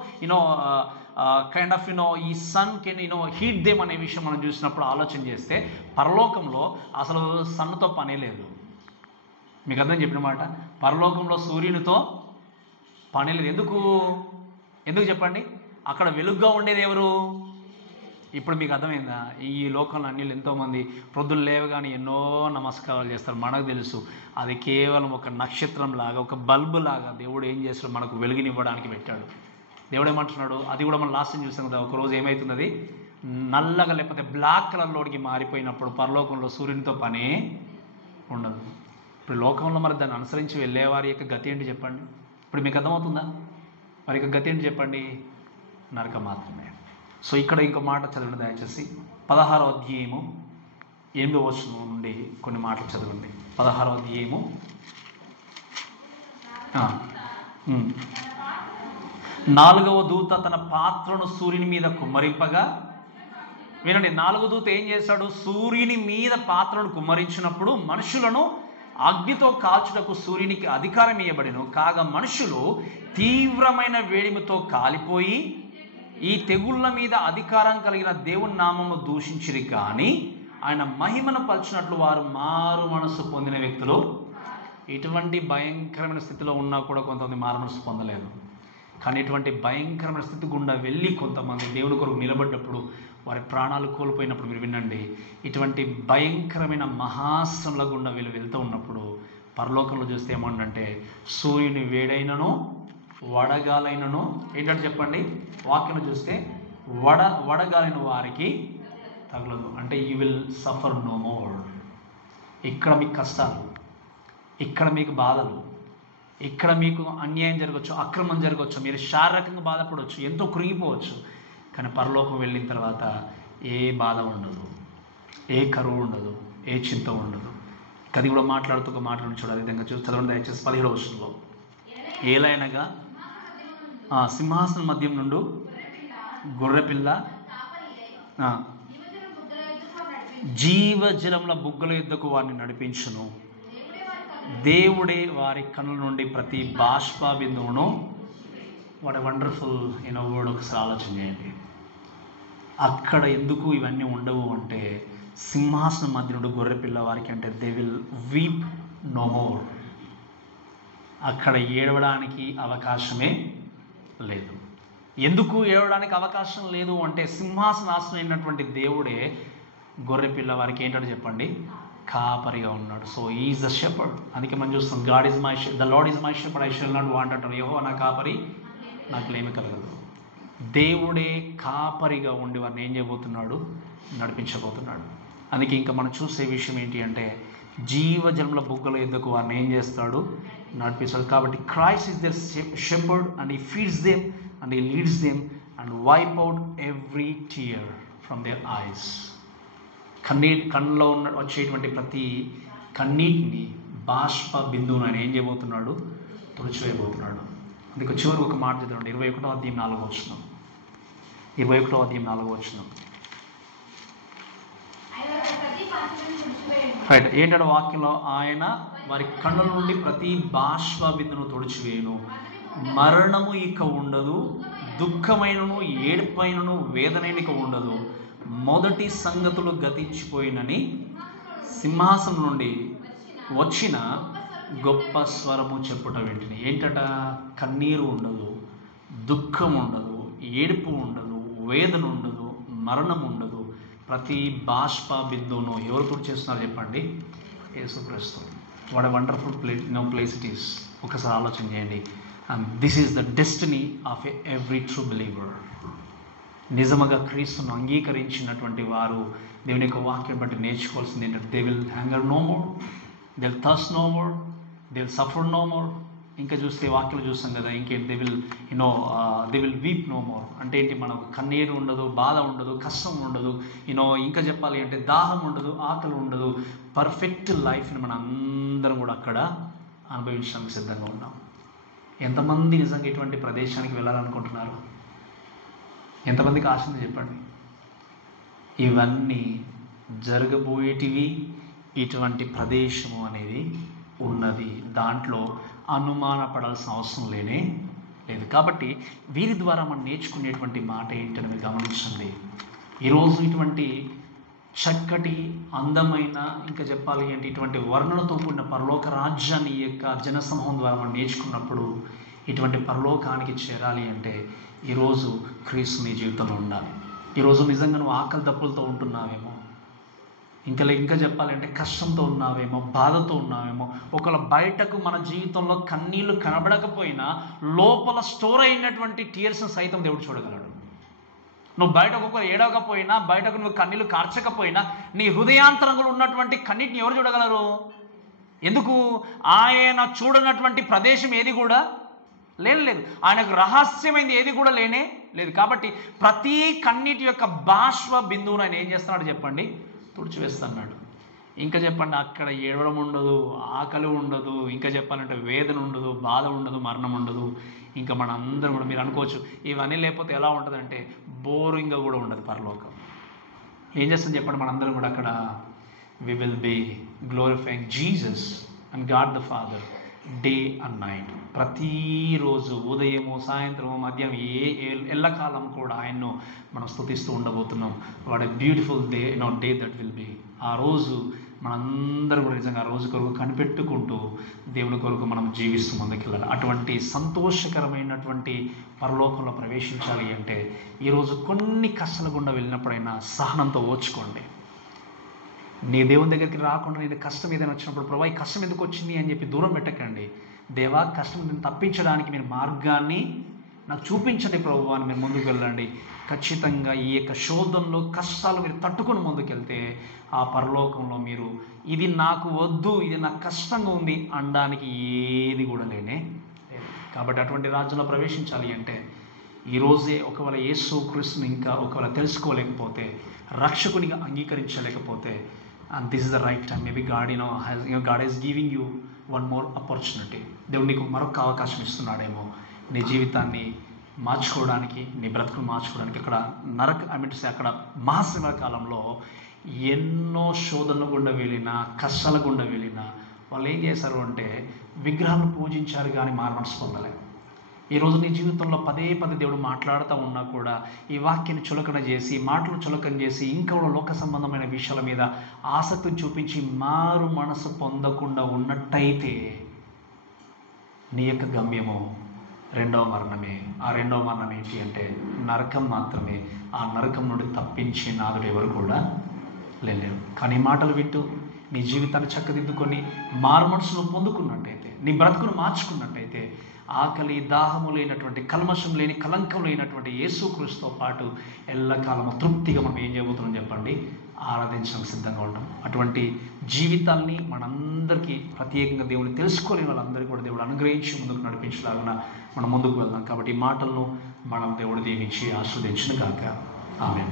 kind of ఈ సన్ కెన్ హీట్ దేమ్ అనే విషయం మనం చూసినప్పుడు ఆలోచన చేస్తే పరలోకంలో అసలు సన్నుతో పనే లేదు. మీకు అర్థం చెప్పిన మాట, పరలోకంలో సూర్యునితో పని లేదు. ఎందుకు చెప్పండి, అక్కడ వెలుగుగా ఉండేది ఎవరు? ఇప్పుడు మీకు అర్థమైందా? ఈ లోకంలో అన్యులు ఎంతోమంది ప్రొద్దులు లేవగానే ఎన్నో నమస్కారాలు చేస్తారు. మనకు తెలుసు అది కేవలం ఒక నక్షత్రం లాగా, ఒక బల్బు లాగా దేవుడు ఏం చేస్తాడు, మనకు వెలుగునివ్వడానికి పెట్టాడు. దేవుడు ఏమంటున్నాడు, అది కూడా మనం లాస్ట్ టైం చూసాం కదా, ఒకరోజు ఏమవుతుంది, అది నల్లగా లేకపోతే బ్లాక్ కలర్లోకి మారిపోయినప్పుడు పరలోకంలో సూర్యునితో పనే ఉండదు. ఇప్పుడు లోకంలో మరి దాన్ని అనుసరించి వెళ్ళేవారి యొక్క గతి ఏంటి చెప్పండి? ఇప్పుడు మీకు అర్థమవుతుందా? వారి యొక్క గతి ఏంటి చెప్పండి? నరకం మాత్రమే. సో ఇక్కడ ఇంకో మాట చదవండి దయచేసి, 16వ అధ్యాయము 8వ వచనం నుండి కొన్ని మాటలు చదవండి. 16వ అధ్యాయము 4వ దూత తన పాత్రను సూర్యుని మీద కుమ్మరింపగా, వినండి, 4వ దూత ఏం చేశాడు, సూర్యుని మీద పాత్రను కుమ్మరించినప్పుడు మనుషులను అగ్నితో కాల్చుటకు సూర్యునికి అధికారం ఇవ్వబడెను. కాగా మనుషులు తీవ్రమైన వేడిమితో కాలిపోయి ఈ తెగుళ్ళ మీద అధికారం కలిగిన దేవుని నామమును దూషించిరి, కానీ ఆయన మహిమను పలిచినట్లు వారు మారు మనసు పొందిన వ్యక్తులు. ఇటువంటి భయంకరమైన స్థితిలో ఉన్నా కూడా కొంతమంది మారు మనసు పొందలేదు. కానీ ఇటువంటి భయంకరమైన స్థితి గుండా వెళ్ళి కొంతమంది దేవుని కొరకు నిలబడ్డప్పుడు వారి ప్రాణాలు కోల్పోయినప్పుడు మీరు వినండి, ఇటువంటి భయంకరమైన మహాశ్రమల గుండా వీళ్ళు వెళ్తూ ఉన్నప్పుడు పరలోకంలో చూస్తే ఏమంటే సూర్యుని వేడైనను వడగాలైనను ఏంటంటే చెప్పండి, వాక్యం చూస్తే వడగాలైన వారికి తగలదు. అంటే you will suffer no more. ఇక్కడ మీకు కష్టాలు, ఇక్కడ మీకు బాధలు, ఇక్కడ మీకు అన్యాయం జరగవచ్చు, అక్రమం జరగవచ్చు, మీరు శారీరకంగా బాధపడవచ్చు, ఎంతో కృంగిపోవచ్చు. కానీ పరలోకం వెళ్ళిన తర్వాత ఏ బాధ ఉండదు, ఏ కరువు ఉండదు, ఏ చింత ఉండదు. అది కూడా మాట్లాడుతూ ఒక మాట్లాడి చూడాలి. విధంగా చదవండి దయచేసి 17వ వచనంలో, ఏలైనగా సింహాసనం మధ్యం నుండి గొర్రెపిల్ల జీవజలముల బుగ్గల యుద్ధకు వారిని నడిపించును. దేవుడే వారి కన్నుల నుండి ప్రతి బాష్ప బిందువును. What a wonderful word. ఒకసారి ఆలోచన చేయండి, అక్కడ ఎందుకు ఇవన్నీ ఉండవు అంటే సింహాసనం మధ్య నుండి గొర్రెపిల్ల వారికి అంటే they will weep no more. అక్కడ ఏడవడానికి అవకాశమే లేదు. ఎందుకు ఏడవడానికి అవకాశం లేదు అంటే సింహాసనాసనం అయినటువంటి దేవుడే గొర్రెపిల్ల వారికి ఏంటంటే చెప్పండి, కాపరిగా ఉన్నాడు. So is the shepherd. అందుకే మనం చూస్తాం, God is my the lord is my shepherd I shall not want అంటారు. యెహోవా నా కాపరి, నాకు లేమి కలగదు. దేవుడే కాపరిగా ఉండి వారిని ఏం చేయబోతున్నాడు, నడిపించబోతున్నాడు. అందుకే ఇంకా మనం చూసే విషయం ఏంటి అంటే జీవజన్మల బుగ్గల యుద్ధకు వారిని ఏం చేస్తాడు, నడిపిస్తాడు. కాబట్టి Christ is their shepherd and he feeds them and he leads them and wipe out every tear from their eyes. కళ్ళలో వచ్చేటువంటి ప్రతి కన్నీటిని బాష్ప బిందువును ఆయన ఏం చేయబోతున్నాడు, తుడిచివేయబోతున్నాడు. అందుకే చివరికి ఒక మాట చదవండి, 21వ అధ్యాయం 4వ వచనం. 21వ అధ్యాయం 4వ వచనం. రైట్. ఏంటంటే వాక్యంలో ఆయన వారి కళ్ళ నుండి ప్రతి బాష్ప బిందును తుడిచివేయును, మరణము ఇక ఉండదు, దుఃఖమైనను ఏడుపైనను వేదనైన ఇక ఉండదు, మొదటి సంగతులు గతించిపోయినని సింహాసనం నుండి వచ్చిన గొప్ప స్వరము చెప్పుట వింటిని. ఏంటట? కన్నీరు ఉండదు, దుఃఖం ఉండదు, ఏడుపు ఉండదు, వేదన ఉండదు, మరణం ఉండదు. ప్రతి బాష్ప బిందువును ఎవరు తుడిచేస్తున్నారు చెప్పండి? యేసుక్రీస్తు. What a wonderful place it is. ఒకసారి ఆలోచన చేయండి. And this is the destiny of every true believer. నిజముగా క్రీస్తును అంగీకరించినటువంటి వారు దేవుని యొక్క వాక్యం బట్టి నేర్చుకోవాల్సింది ఏంటంటే, they will hunger no more, they will thirst no more, they will suffer no more. ఇంకా చూస్తే వాక్యాలు చూస్తాం కదా, ఇంకేంటి, they will weep no more. అంటే ఏంటి? మనకు కన్నీరు ఉండదు, బాధ ఉండదు, కష్టం ఉండదు, ఇంకా చెప్పాలి అంటే దాహం ఉండదు, ఆకలి ఉండదు. పర్ఫెక్ట్ లైఫ్ని మనం అందరం కూడా అక్కడ అనుభవించడానికి సిద్ధంగా ఉన్నాం. ఎంతమంది నిజంగా ఇటువంటి ప్రదేశానికి వెళ్ళాలనుకుంటున్నారు? ఎంతమందికి ఆశ ఉంది చెప్పండి? ఇవన్నీ జరగబోయేటివి. ఇటువంటి ప్రదేశము అనేది ఉన్నది. దాంట్లో అనుమానపడాల్సిన అవసరం లేదు. కాబట్టి వీరి ద్వారా మనం నేర్చుకునేటువంటి మాట ఏంటని మీరు గమనించండి. ఈరోజు ఇటువంటి చక్కటి అందమైన, ఇంకా చెప్పాలి అంటే ఇటువంటి వర్ణనతో కూడిన పరలోక రాజ్యాన్ని ఈ యొక్క జనసమూహం ద్వారా మనం నేర్చుకున్నప్పుడు, ఇటువంటి పరలోకానికి చేరాలి అంటే ఈరోజు క్రీస్తు నీ జీవితంలో ఉండాలి. ఈరోజు నిజంగా నువ్వు ఆకలి దప్పులతో ఉంటున్నావేమో, ఇంకా చెప్పాలంటే కష్టంతో ఉన్నావేమో, బాధతో ఉన్నావేమో. ఒకవేళ బయటకు మన జీవితంలో కన్నీళ్లు కనబడకపోయినా లోపల స్టోర్ అయినటువంటి టీయర్స్ని సైతం దేవుడు చూడగలడు. నువ్వు బయటకు ఒకరు ఏడవకపోయినా, బయటకు నువ్వు కన్నీళ్లు కార్చకపోయినా, నీ హృదయాంతరంలో ఉన్నటువంటి కన్నీటిని ఎవరు చూడగలరు? ఎందుకు? ఆయన చూడనటువంటి ప్రదేశం ఏది కూడా లేదు. ఆయనకు రహస్యమైంది ఏది కూడా లేదు. కాబట్టి ప్రతి కన్నీటి యొక్క బాష్ప బిందువును ఆయన ఏం చేస్తున్నాడు చెప్పండి? తుడిచివేస్తున్నాడు. ఇంకా చెప్పండి, అక్కడ ఏడవడం ఉండదు, ఆకలి ఉండదు, ఇంకా చెప్పాలంటే వేదన ఉండదు, బాధ ఉండదు, మరణం ఉండదు. ఇంకా మన అందరం కూడా, మీరు అనుకోవచ్చు ఇవన్నీ లేకపోతే ఎలా ఉంటుందంటే బోరింగ్గా కూడా ఉండదు పరలోకం. ఏం చేస్తుంది చెప్పండి? మనందరం కూడా అక్కడ we will be glorifying Jesus and God the father day and night. ప్రతిరోజు ఉదయము, సాయంత్రము, మధ్యాహ్నం, ఎల్లకాలం కూడా ఆయన్ను మనం స్తుతిస్తూ ఉండబోతున్నాం. What a beautiful day that will be. ఆ రోజు మనందరూ కూడా నిజంగా ఆ రోజు కొరకు కనిపెట్టుకుంటూ దేవుని కొరకు మనం జీవిస్తూ ముందుకెళ్ళాలి. అటువంటి సంతోషకరమైనటువంటి పరలోకంలో ప్రవేశించాలి అంటే ఈరోజు కొన్ని కష్టాల గుండా వెళ్ళినప్పుడైనా సహనంతో ఓర్చుకోండి. నీ దేవుని దగ్గరికి రాకుండా నేను కష్టం ఏదైనా వచ్చినప్పుడు, ప్రభా ఈ కష్టం ఎందుకు వచ్చింది అని చెప్పి దూరం పెట్టకండి. దేవా, కష్టం నేను తప్పించడానికి మీరు మార్గాన్ని నాకు చూపించండి ప్రభు అని మీరు ముందుకు వెళ్ళండి. ఖచ్చితంగా ఈ యొక్క శోధనలో, కష్టాలు మీరు తట్టుకుని ముందుకెళ్తే ఆ పరలోకంలో మీరు ఇది నాకు వద్దు, ఇది నాకు కష్టంగా ఉంది అనడానికి ఏది కూడా లేదు. కాబట్టి అటువంటి రాజ్యంలో ప్రవేశించాలి అంటే ఈరోజే ఒకవేళ యేసు క్రీస్తుని ఇంకా ఒకవేళ తెలుసుకోలేకపోతే, రక్షకునిగా అంగీకరించలేకపోతే, and this is the right time. Maybe God is giving you one more opportunity. దేవుడు నీకు మరొక అవకాశం ఇస్తున్నాడేమో నీ జీవితాన్ని మార్చుకోవడానికి, నీ బ్రతుకును మార్చుకోవడానికి. అక్కడ మహాశ్రమ కాలంలో ఎన్నో శోధనల గుండా వెళ్ళినా, కష్టాల గుండా వెళ్ళినా వాళ్ళు ఏం చేశారు అంటే విగ్రహాలను పూజించారు కానీ మారమనసు పొందలేదు. ఈరోజు నీ జీవితంలో పదే దేవుడు మాట్లాడుతూ ఉన్నా కూడా ఈ వాక్యాన్ని చులకన చేసి, మాటలు చులకన చేసి, ఇంకా లోక సంబంధమైన విషయాల మీద ఆసక్తిని చూపించి మారు మనసు పొందకుండా ఉన్నట్టయితే నీ యొక్క గమ్యము రెండవ మరణమే. ఆ రెండవ మరణం ఏంటి అంటే నరకం మాత్రమే. ఆ నరకం నుండి తప్పించే నాదుడు ఎవరు కూడా లేరు. కానీ మాటలు వింటూ నీ జీవితాన్ని చక్కదిద్దుకొని మారు మనసును పొందుకున్నట్టయితే, నీ బ్రతుకును మార్చుకున్నట్టయితే, ఆకలి దాహము లేనటువంటి, కల్మషం లేని, కలంకం లేనటువంటి యేసుక్రీస్తుతో పాటు ఎల్లకాలము తృప్తిగా మనం ఏం చేయబోతున్నాం చెప్పండి? ఆరాధించడానికి సిద్ధంగా ఉంటాం. అటువంటి జీవితాల్ని మనందరికీ, ప్రత్యేకంగా దేవుని తెలుసుకోలేని వాళ్ళందరికీ కూడా దేవుడు అనుగ్రహించి ముందుకు నడిపించలాగా మనం ముందుకు వెళ్దాం. కాబట్టి ఈ మాటలను మనం దేవుడు దీవించి ఆస్వాదించును గాక. ఆమేన్.